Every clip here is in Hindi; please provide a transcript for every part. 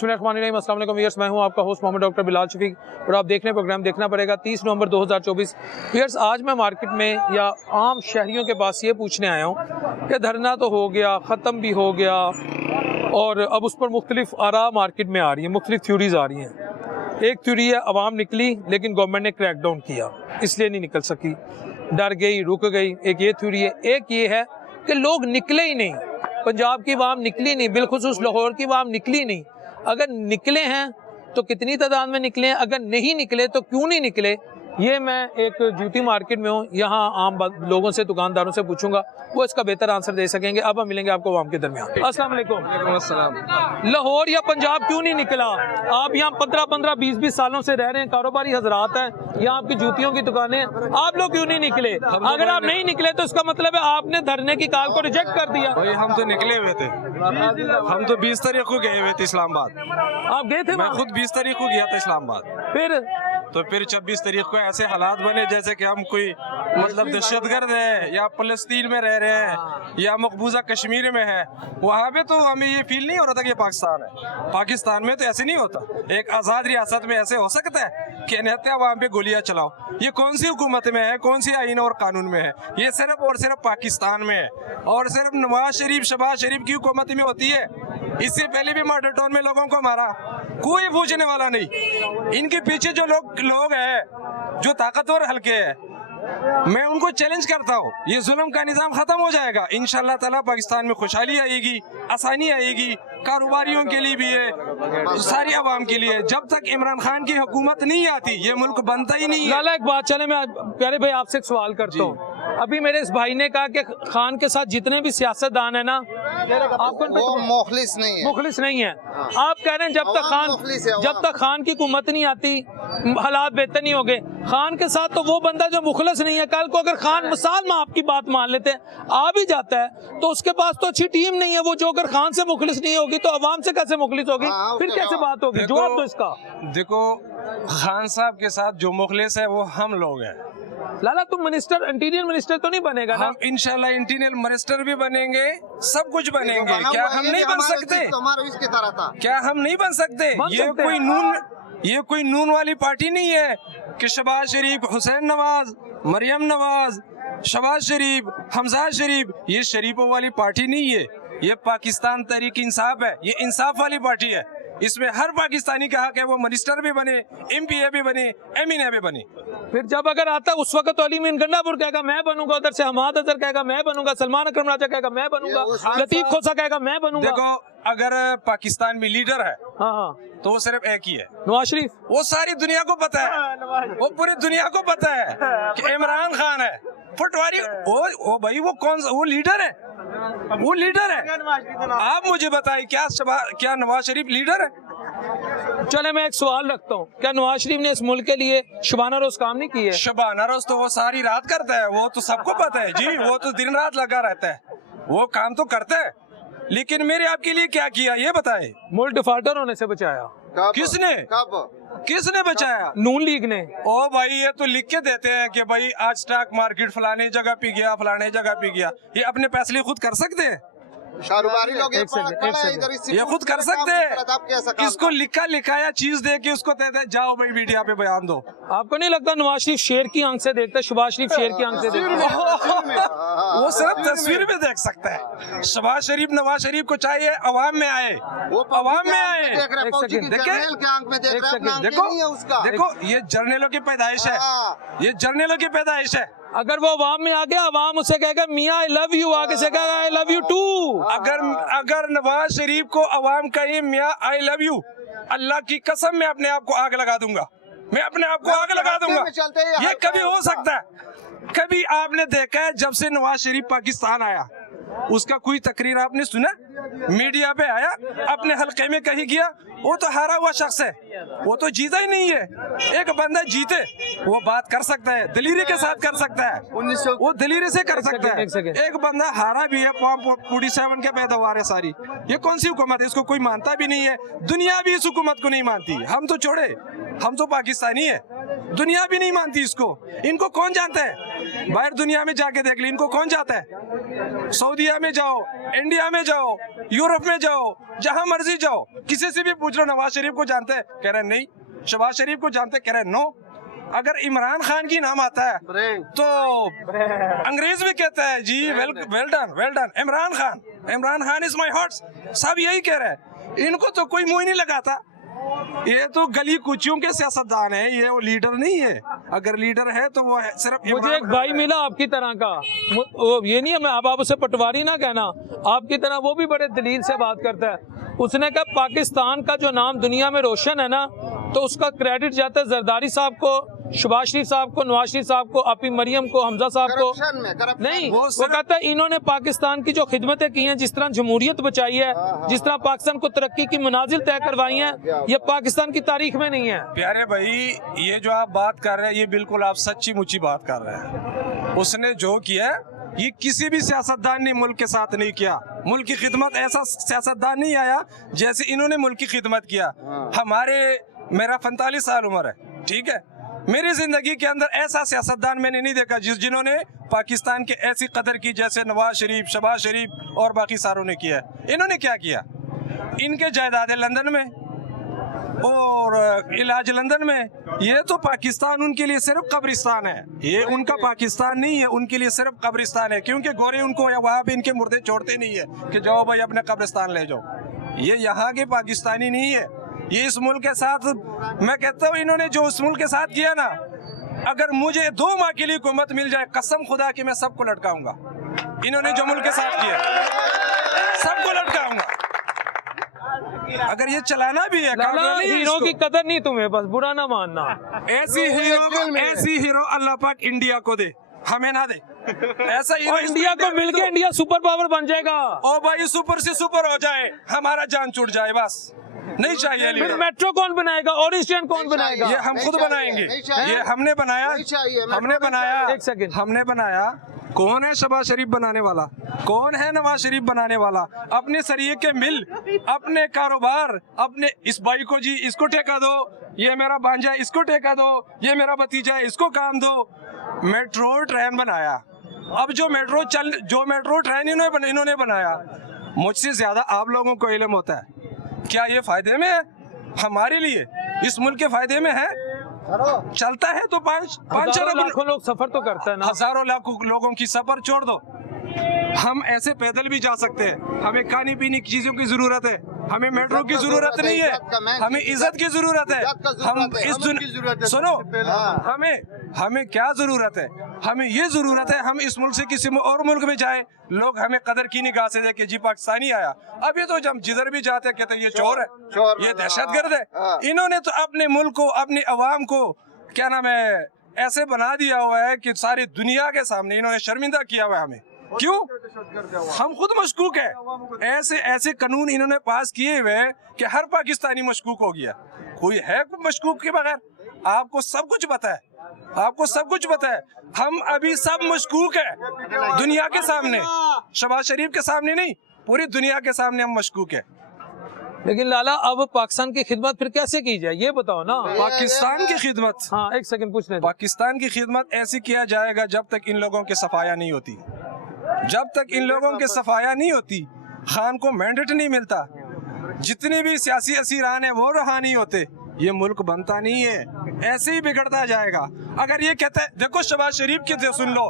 बिस्मिल्लाहिर्रहमानिर्रहीम, अस्सलाम वालेकुम व्यूअर्स, मैं हूं आपका होस्ट मोहम्मद डॉक्टर बिलाल शफीक और आप देख रहे हैं प्रोग्राम देखना पड़ेगा 30 नवंबर 2024। व्यूअर्स, आज मैं मार्केट में या आम शहरियों के पास ये पूछने आया हूं कि धरना तो हो गया, ख़त्म भी हो गया और अब उस पर मुख्तलिफ आरा मार्केट में आ रही हैं, मुख्तलिफ थ्योरीज आ रही हैं। एक थ्योरी है अवाम निकली लेकिन गवर्नमेंट ने क्रैकडाउन किया इसलिए नहीं निकल सकी, डर गई, रुक गई, एक ये थ्योरी है। एक ये है कि लोग निकले ही नहीं, पंजाब की अवाम निकली नहीं, बिलखुसूस लाहौर की अवाम निकली नहीं। अगर निकले हैं तो कितनी तादाद में निकले हैं, अगर नहीं निकले तो क्यों नहीं निकले। ये मैं एक ड्यूटी मार्केट में हूँ, यहाँ आम लोगों से, दुकानदारों से पूछूंगा, वो इसका बेहतर आंसर दे सकेंगे। अब हम मिलेंगे आपको आवाम के दरमियान। अस्सलाम वालेकुम। लाहौर या पंजाब क्यों नहीं निकला? आप यहाँ 15-15, 20-20 सालों से रह रहे हैं, कारोबारी हजरात हैं, यहाँ आपकी जूतियों की दुकानें हैं, आप लोग क्यों नहीं निकले? अगर आप नहीं निकले तो इसका मतलब है आपने धरने की कॉल को रिजेक्ट कर दिया। भाई हम तो निकले हुए थे, हम तो 20 तारीख को गए हुए थे इस्लामाबाद। आप गए थे? मैं खुद 20 तारीख को गया था इस्लामाबाद। फिर 26 तारीख को ऐसे हालात बने जैसे कि हम कोई मतलब दहशतगर्द है या फलस्तीन में रह रहे हैं या मकबूजा कश्मीर में है। वहाँ पे तो हमें ये फील नहीं हो रहा था कि ये पाकिस्तान है। पाकिस्तान में तो ऐसे नहीं होता, एक आज़ाद रियासत में ऐसे हो सकता है कि निहत्या वहाँ पे गोलियाँ चलाओ। ये कौन सी हुकूमत में है, कौन सी आईन और कानून में है? ये सिर्फ और सिर्फ पाकिस्तान में है और सिर्फ नवाज शरीफ, शहबाज शरीफ की हुकूमत में होती है। इससे पहले भी मर्डर टाउन में लोगों को मारा, कोई पूछने वाला नहीं। इनके पीछे जो लोग हैं, जो ताकतवर हल्के हैं, मैं उनको चैलेंज करता हूँ, ये जुल्म का निज़ाम खत्म हो जाएगा इंशाअल्लाह ताला। पाकिस्तान में खुशहाली आएगी, आसानी आएगी, कारोबारियों के लिए भी है, सारी आवाम के लिए। जब तक इमरान खान की हुकूमत नहीं आती ये मुल्क बनता ही नहीं है। लाला एक बात, चले मैं प्यारे भाई आपसे एक सवाल करता हूँ। अभी मेरे इस भाई ने कहा कि खान के साथ जितने भी सियासतदान है ना, आपको वो मुखलिस नहीं है, मुखलिस नहीं है। आप कह रहे हैं जब तक खान की हुकूमत नहीं आती हालात बेहतर नहीं हो गए। खान के साथ तो वो बंदा जो मुखलिस नहीं है, कल को अगर खान मिसाल में आपकी बात मान लेते हैं आ भी जाता है तो उसके पास तो अच्छी टीम नहीं है। वो जो अगर खान से मुखलिस नहीं होगी तो अवाम से कैसे मुखलिस होगी? फिर कैसे बात होगी? जवाब दो इसका। देखो, खान साहब के साथ जो मुखलिस है वो हम लोग हैं। लाला तुम मिनिस्टर, इंटीरियर मिनिस्टर तो नहीं बनेगा ना? हम इंशाल्लाह इंटीरियर मिनिस्टर भी बनेंगे, सब कुछ बनेंगे। क्या हम नहीं बन सकते? इसकी तरह था। क्या हम नहीं बन सकते? ये कोई नून वाली पार्टी नहीं है कि शहबाज शरीफ, हुसैन नवाज, मरियम नवाज, शहबाज शरीफ, हमजा शरीफ, ये शरीफों वाली पार्टी नहीं है। ये पाकिस्तान तहरीक इंसाफ है, ये इंसाफ वाली पार्टी है। इसमें हर पाकिस्तानी का हक है वो मिनिस्टर भी बने, MP भी बने, MNA भी बने। फिर जब अगर आता उस वक्त तो अलीमीन गंडापुर कहेगा मैं बनूंगा, उधर से हमाद अजहर कहेगा मैं बनूंगा, सलमान अकरम राजा कहेगा मैं बनूंगा, लतीफ खोसा कहेगा मैं बनूंगा। देखो, अगर पाकिस्तान में लीडर है हाँ तो वो सिर्फ एक ही है, नवाज शरीफ। वो सारी दुनिया को पता है, वो पूरी दुनिया को पता है कि इमरान खान है पटवारी। वो भाई वो कौन सा, वो लीडर है, वो लीडर है। आप मुझे बताइए क्या नवाज शरीफ लीडर है? चले मैं एक सवाल रखता हूँ, क्या नवाज शरीफ ने इस मुल्क के लिए शबाना रोज काम नहीं किए? शबाना रोज तो वो सारी रात करता है, वो तो सबको पता है जी, वो तो दिन रात लगा रहता है, वो काम तो करता है। लेकिन मेरे आपके लिए क्या किया ये बताए? मुल्क डिफॉल्टर होने से बचाया। किसने? किसने बचाया? नून लीग ने। ओ भाई, ये तो लिख के देते हैं कि भाई आज स्टॉक मार्केट फलाने जगह पे गया, फलाने जगह पे गया। ये अपने फैसले खुद कर सकते हैं? कारोबारी लोग एक सेकंड। ये खुद कर सकते हैं। इसको लिखा लिखाया चीज दे के उसको कहते हैं जाओ भाई मीडिया पे बयान दो। आपको नहीं लगता नवाज शरीफ शेर की आंख से देखता है, शहबाज शरीफ शेर की आंख से देखता है? वो सिर्फ तस्वीर में देख सकता है। शहबाज शरीफ, नवाज शरीफ को चाहिए अवाम में आए, अवाम में आए। देखो, ये जर्नलों की पैदाइश है, ये जर्नलों की पैदाइश है। अगर वो अवाम में आ गया, अवाम उसे कहेगा मियाँ आई लव यू, आगे से कहेगा आई लव यू टू। अगर नवाज शरीफ को अवाम कहे मियाँ आई लव यू, अल्लाह की कसम मैं अपने आप को आग लगा दूंगा, मैं अपने आप को आग लगा दूंगा। ये कभी हो सकता है? कभी आपने देखा है जब से नवाज शरीफ पाकिस्तान आया उसका कोई तकरीर आपने सुना? मीडिया पे आया, अपने हल्के में कहीं गया? वो तो हारा हुआ शख्स है, वो तो जीता ही नहीं है। एक बंदा जीते वो बात कर सकता है, दलीरी के साथ कर सकता है, वो दलीरी से कर सकता है। एक बंदा हारा भी है, 47 के पैदावार है सारी। ये कौन सी हुकूमत है? इसको कोई मानता भी नहीं है, दुनिया भी इस हुकूमत को नहीं मानती। हम तो छोड़े, हम तो पाकिस्तानी है, दुनिया भी नहीं मानती इसको। इनको कौन जानता है? बाहर दुनिया में जाके देख ली, इनको कौन जाता है? सऊदीया में जाओ, इंडिया में जाओ, यूरोप में जाओ, जहां मर्जी जाओ, किसी से भी पूछ लो नवाज शरीफ को जानते हैं? कह रहे नहीं। शहबाज शरीफ को जानते? कह रहे नो। अगर इमरान खान की नाम आता है तो अंग्रेज भी कहता है जी well done, well done Imran Khan is my heart. सब यही कह रहे हैं, इनको तो कोई मुंह नहीं लगाता। ये तो गली कुचियों के सियासतदान है, ये वो लीडर नहीं है। अगर लीडर है तो वो है सिर्फ। मुझे एक भाई मिला आपकी तरह का, वो ये नहीं है मैं आप उसे पटवारी ना कहना, आपकी तरह वो भी बड़े दलील से बात करता है। उसने कहा पाकिस्तान का जो नाम दुनिया में रोशन है ना, तो उसका क्रेडिट जाता है जरदारी साहब को, शहबाज शरीफ साहब को, नवाज शरीफ साहब को, आपी मरियम को, हमजा साहब को नहीं। वो कहता है इन्होंने पाकिस्तान की जो खिदमतें की हैं, जिस तरह जमहूरियत बचाई है, जिस तरह पाकिस्तान को तरक्की की मनाजिल तय करवाई हैं, ये पाकिस्तान की तारीख में नहीं है। प्यारे भाई, ये जो आप बात कर रहे हैं ये बिल्कुल आप सच्ची मुच्ची बात कर रहे हैं। उसने जो किया ये किसी भी सियासतदान ने मुल्क के साथ नहीं किया। मुल्क की खिदमत ऐसा सियासतदान नहीं आया जैसे इन्होंने मुल्क की खिदमत किया। मेरा 45 साल उम्र है, ठीक है। मेरी जिंदगी के अंदर ऐसा सियासतदान मैंने नहीं देखा जिन्होंने पाकिस्तान के ऐसी कदर की जैसे नवाज शरीफ, शहबाज शरीफ और बाकी सारों ने किया। इन्होंने क्या किया? इनके जायदाद लंदन में और इलाज लंदन में। ये तो पाकिस्तान उनके लिए सिर्फ कब्रिस्तान है, ये उनका पाकिस्तान नहीं है, उनके लिए सिर्फ कब्रिस्तान है। क्योंकि गोरे उनको या वहाँ पे इनके मुर्दे छोड़ते नहीं है कि जाओ भाई अपने कब्रिस्तान ले जाओ। ये यहाँ के पाकिस्तानी नहीं है। ये इस मुल्क के साथ, मैं कहता हूँ इन्होंने जो इस मुल्क के साथ किया ना, अगर मुझे 2 माह के लिए हुकूमत मिल जाए, कसम खुदा की मैं सबको लटकाऊंगा। इन्होंने जो मुल्क के साथ किया सबको लटकाऊंगा। अगर ये चलाना भी है, हीरो की कदर नहीं तुम्हें, बस बुरा ना मानना। ऐसी हीरो अल्लाह पाक इंडिया को दे, हमें ना दे। ऐसा हीरो इंडिया को मिलके इंडिया सुपर पावर बन जाएगा। ओ भाई सुपर से सुपर हो जाए, हमारा जान छूट जाए, बस नहीं चाहिए। फिर मेट्रो कौन बनाएगा, ऑरेंज ट्रेन कौन बनाएगा? ये हम खुद बनाएंगे। ये हमने बनाया, एक सेकंड, हमने बनाया। कौन है शहबाज शरीफ बनाने वाला? कौन है नवाज शरीफ बनाने वाला? अपने सरिये के मिल, अपने कारोबार, अपने इस भाई को जी इसको ठेका दो, ये मेरा भांजा इसको ठेका दो, ये मेरा भतीजा इसको काम दो। मेट्रो ट्रेन बनाया। अब जो मेट्रो ट्रेन इन्होंने बनाया, मुझसे ज्यादा आप लोगों को इल्म होता है। क्या ये फायदे में है? हमारे लिए इस मुल्क के फायदे में है? चलता है तो 5 लाखों लोग सफर तो करता है ना। हजारों लाखों लोगों की सफर छोड़ दो, हम ऐसे पैदल भी जा सकते हैं। हमें खाने पीने की चीजों की जरूरत है, हमें मेट्रो की जरूरत नहीं है, हमें इज्जत की जरूरत है। हम इस सुनो, हमें क्या जरूरत है? हमें ये जरूरत है हम इस मुल्क से किसी और मुल्क में जाए, लोग हमें कदर की निगाह से देखे, जी पाकिस्तानी आया। अब ये तो जब जिधर भी जाते हैं कहते हैं ये चोर है, ये दहशतगर्द है। इन्होंने तो अपने मुल्क को, अपनी अवाम को क्या नाम है ऐसे बना दिया हुआ है कि सारी दुनिया के सामने इन्होंने शर्मिंदा किया हुआ है हमें। क्यों? हम खुद मशकूक है। ऐसे कानून इन्होंने पास किए हुए कि हर पाकिस्तानी मशकूक हो गया। कोई है मशकूक के बगैर? आपको सब कुछ पता है, आपको सब कुछ पता है। हम अभी सब मशकूक है दुनिया के सामने, शहबाज शरीफ के सामने नहीं, पूरी दुनिया के सामने हम मशकूक है। लेकिन लाला अब पाकिस्तान की खिदमत फिर कैसे की जाए ये बताओ ना। पाकिस्तान की खिदमत, हाँ एक सेकंड पूछ रहे। पाकिस्तान की खिदमत ऐसे किया जाएगा जब तक इन लोगों के सफाया नहीं होती। जब तक इन लोगों के सफाया नहीं होती, खान को मैंडेट नहीं मिलता, जितने भी सियासी असीरान है वो रूहानी होते, ये मुल्क बनता नहीं है, ऐसे ही बिगड़ता जाएगा। अगर ये कहता है, देखो शहबाज शरीफ की सुन लो,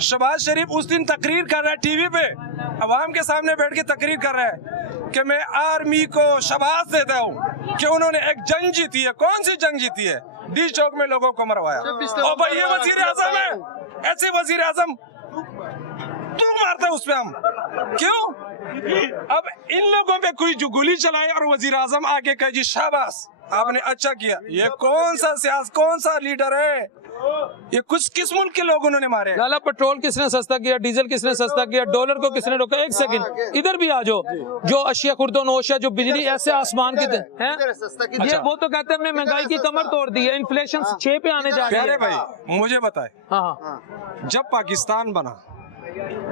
शहबाज शरीफ उस दिन तकरीर कर रहा है टीवी पे, अवाम के सामने बैठ के तकरीर कर रहा है कि मैं आर्मी को शाबाश देता हूँ कि उन्होंने एक जंग जीती है। कौन सी जंग जीती है? डी चौक में लोगों को मरवाया। और भाई ये वजीर आजम है, ऐसे वजीर आजम क्यों मारता है उस पे हम? क्यों? अब इन लोगों पे कोई जो गोली चलाए और वजीर आजम आके कहे जी शाबाश आपने अच्छा किया, ये कौन सा लीडर है? ये कुछ किस मुल्क के लोग उन्होंने मारे? लाला पेट्रोल किसने सस्ता किया, डीजल किसने सस्ता किया, डॉलर को किसने रोका? एक सेकंड इधर भी आ जाओ। जो अशिया खुर्दो नोशिया, जो बिजली ऐसे आसमान की है, ये वो तो कहते हैं हमने महंगाई की कमर तोड़ दी है, इन्फ्लेशन 6 पे आने जा रहा है। भाई मुझे बताए, जब पाकिस्तान बना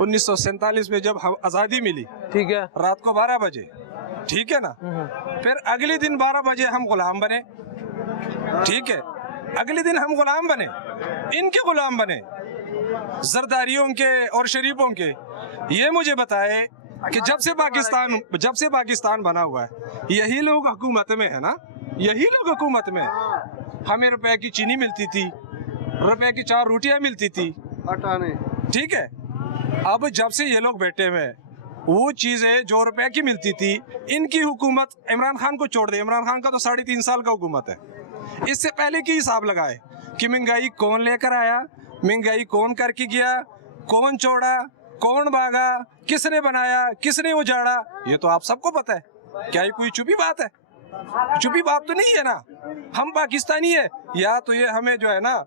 1947 में, जब हम आजादी मिली, ठीक है, रात को 12 बजे, ठीक है ना, फिर अगले दिन 12 बजे हम गुलाम बने, ठीक है। अगले दिन हम गुलाम बने, इनके गुलाम बने, जरदारियों के और शरीफों के। ये मुझे बताए कि जब से पाकिस्तान बना हुआ है, यही लोग हुकूमत में है ना, यही लोग हुकूमत में है। हमें रुपए की चीनी मिलती थी, रुपए की 4 रोटियां मिलती थी, ठीक है। अब जब से ये लोग बैठे हुए हैं, वो चीजें जो रुपए की मिलती थी, इनकी हुकूमत इमरान खान को छोड़ दे। इमरान खान का तो 3.5 साल का हुकूमत है। इससे पहले की हिसाब लगाए कि महंगाई कौन लेकर आया, महंगाई कौन करके गया, कौन छोड़ा, कौन भागा, किसने बनाया, किसने उजाड़ा, ये तो आप सबको पता है। क्या ये कोई चुपी बात है? चुपी बात तो नहीं है ना। हम पाकिस्तानी है, या तो ये हमें जो है ना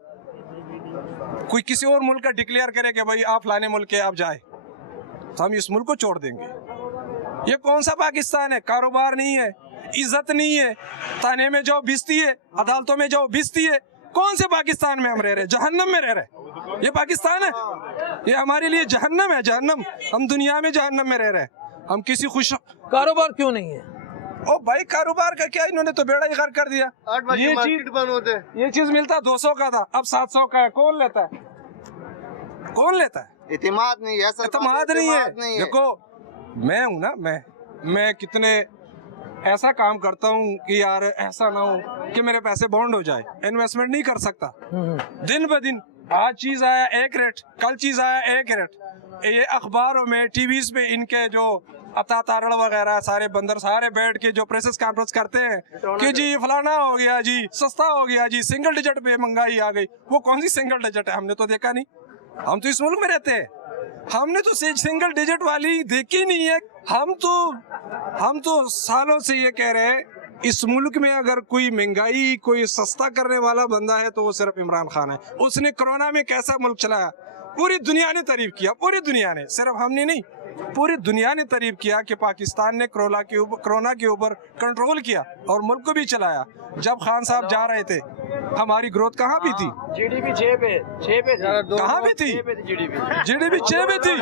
कोई किसी और मुल्क का डिक्लेयर करे कि भाई आप फलाने मुल्क के आप जाए, तो हम इस मुल्क को छोड़ देंगे। ये कौन सा पाकिस्तान है? कारोबार नहीं है, इज्जत नहीं है, थाने में जाओ भिजती है, अदालतों में जाओ भिजती है। कौन से पाकिस्तान में हम रह रहे? जहन्नम में रह रहे। ये पाकिस्तान है? ये हमारे लिए जहन्नम है, जहन्नम। हम दुनिया में जहन्नम में रह रहे हैं। हम किसी खुश कारोबार क्यों नहीं है? ओ भाई, कारोबार का क्या, इन्होंने तो बेड़ा ही गर्क कर दिया। ये चीज मिलता 200 का था, अब 700 का है। कौन लेता है? कौन लेता है? इत्मीनान नहीं है, इत्मीनान नहीं है। देखो, मैं हूं ना, मैं कितने ऐसा काम करता हूँ कि यार ऐसा ना हो कि मेरे पैसे बॉन्ड हो जाए। इन्वेस्टमेंट नहीं कर सकता। दिन ब दिन आज चीज आया 1 रेट, कल चीज आया 1 रेट। ये अखबारों में, टीवीज पे इनके जो अता तारड़ वगैरह सारे बंदर सारे बैठ के जो प्रेसेस कॉन्फ्रेंस करते हैं कि जी फलाना हो गया, जी सस्ता हो गया, जी सिंगल डिजिट पे महंगाई आ गई। वो कौन सी सिंगल डिजिट है? हमने तो देखा नहीं। हम तो इस मुल्क में रहते हैं, हमने तो सिंगल डिजिट वाली देखी नहीं है। हम तो सालों से ये कह रहे हैं, इस मुल्क में अगर कोई महंगाई, कोई सस्ता करने वाला बंदा है तो वो सिर्फ इमरान खान है। उसने कोरोना में कैसा मुल्क चलाया, पूरी दुनिया ने तारीफ किया, पूरी दुनिया ने, सिर्फ हमने नहीं, पूरी दुनिया ने तारीफ किया कि पाकिस्तान ने कोरोना के ऊपर कंट्रोल किया और मुल्क को भी चलाया। जब खान साहब जा रहे थे, हमारी ग्रोथ कहाँ भी थी? जीडीपी 6 पे कहाँ भी थी? जीडीपी 6 पे थी।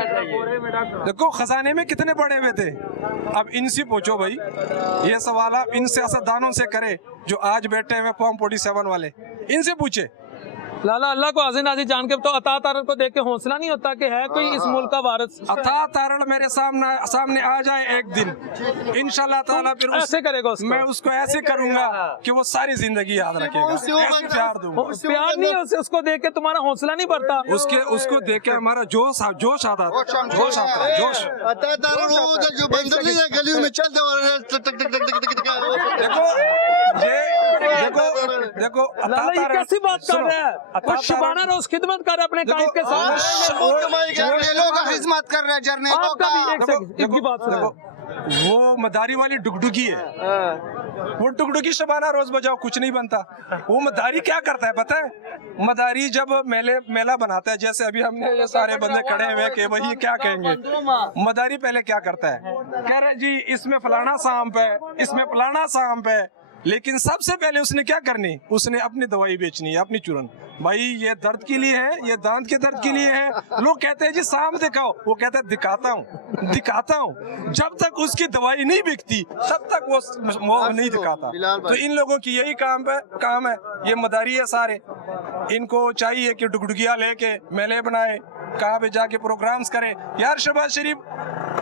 देखो खजाने में कितने पड़े हुए थे। अब इनसे पूछो भाई, ये सवाल आप इन सियासतदानों से करे जो आज बैठे हुए फॉर्म 47 वाले, इनसे पूछे। लाला, अल्लाह को हाज़िर नाज़िर जान के तो अता तारड़ को देख के हौसला नहीं होता कि है कोई इस मुल्क का वारिस? अता तारड़ मेरे सामने आ जाए एक दिन, इंशाल्लाह ताला, फिर ऐसे करेगा उसको? मैं उसको ऐसे करूंगा कि वो सारी जिंदगी याद रखेगा। ऐसे प्यार दूंगा। प्यार नहीं, उसको देख के तुम्हारा हौसला नहीं बढ़ता? उसको देख के हमारा जोश आता है, जोश आता है, जोश। जो बंदर नहीं है गलियों में चलते देखो लाला, ये कैसी बात कर रहे हैं? वो शबाना रोज खिदमत कर अपने कायद के साथ, जर्नेलों का खिदमत कर रहे हैं, जर्नेलों आपका भी एक का। सेकंड, इनकी बात सुनो। वो मदारी वाली डुगडुगी है, वो डुगडुगी शबाना रोज बजाओ कुछ नहीं बनता। वो मदारी क्या करता है पता है? मदारी जब मेला बनाता है, जैसे अभी हमने ये सारे बंदे खड़े हुए कि वही क्या कहेंगे, मदारी पहले क्या करता है, कह रहे जी इसमें फलाना सांप है, इसमें फलाना सांप है, लेकिन सबसे पहले उसने क्या करनी, उसने अपनी दवाई बेचनी है, अपनी चूरन। भाई ये दर्द के लिए है, ये दांत के दर्द के लिए है। लोग कहते हैं जी सांप दिखाओ, वो कहता है दिखाता हूँ। जब तक उसकी दवाई नहीं बिकती तब तक वो मोह नहीं दिखाता। तो इन लोगों की यही काम है। ये मदारी है सारे, इनको चाहिए कि डुगडुगिया लेके मेले बनाए, कहाँ पे जाके प्रोग्राम्स करे। यार शहबाज शरीफ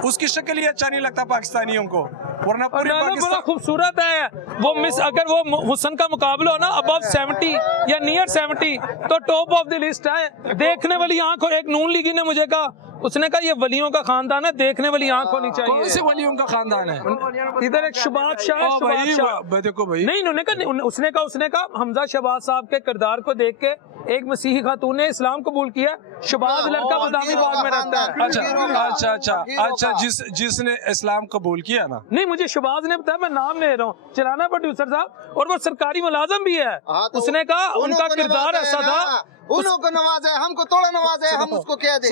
उसकी शक्ल ही अच्छा नहीं लगता पाकिस्तानियों को, वरना पूरे बड़ा खूबसूरत है वो। मिस अगर वो हुस्न का मुकाबला हो ना अबव 70 या नियर 70 तो टॉप ऑफ द लिस्ट है। देखने वाली आंख, और एक नून लीगी ने मुझे कहा, उसने कहा ये वलियों का खानदान है, देखने वाली आंख होनी चाहिए। कौन से वलियों का खानदान है? इधर एक शहबाज शाह, देखो भाई, नहीं उसने कहा हमजा शहबाज साहब के किरदार को देख के एक मसीही खातून ने इस्लाम कबूल किया। शहबाज लड़का बदामी बाग में रहता है। अच्छा, जिसने इस्लाम कबूल किया ना, नहीं मुझे शहबाज ने बताया, मैं नाम ले रहा हूँ, चलाना प्रोड्यूसर साहब, और वो सरकारी मुलाजम भी है। उसने कहा उनका किरदार ऐसा था, उनको नवाजे, हमको थोड़ा नवाजे, हम उसको कह दे।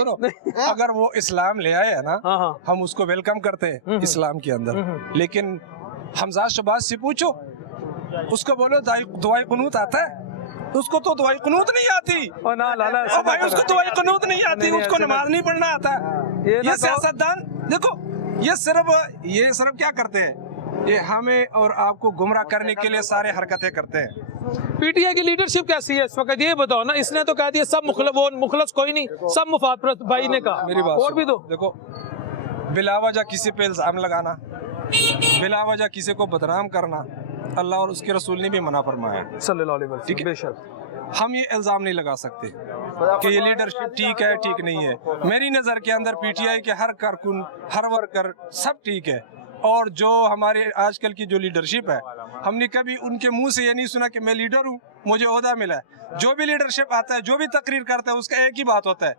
अगर वो इस्लाम ले आए है ना, हम उसको वेलकम करते हैं इस्लाम के अंदर। लेकिन हमजा शहबाज से पूछो, उसको बोलो दुआए कुनूत आता है? उसको तो दुआए कुनूत नहीं आती। ना लाला, भाई उसको दुआए कुनूत नहीं आती, उसको नमाज नहीं पढ़ना आता। ये सियासतदान देखो, ये सिर्फ क्या करते हैं, ये हमें और आपको गुमराह करने के लिए सारे हरकतें करते हैं। पीटीआई की लीडरशिप कैसी है इस वक्त, ये बताओ ना। इसने तो कह दिया सब वो मुखलस कोई नहीं, सब मुफाद परस्त भाई ने कहा। मेरी बात और भी दो। देखो, बिला वजह किसी पे इल्जाम लगाना, बिला वजह किसी को बदनाम करना, अल्लाह और उसके रसूल ने भी मना फरमाया। सल्लल्लाहु अलैहि वसल्लम। ठीक है। बेशक हम ये इल्ज़ाम नहीं लगा सकते कि ये लीडरशिप ठीक है ठीक नहीं है। मेरी नज़र के अंदर पीटीआई के हर कारकुन, हर वर्कर सब ठीक है। और जो हमारे आजकल की जो लीडरशिप है, हमने कभी उनके मुंह से ये नहीं सुना कि मैं लीडर हूँ, मुझे ओहदा मिला है। जो भी लीडरशिप आता है, जो भी तकरीर करता है, उसका एक ही बात होता है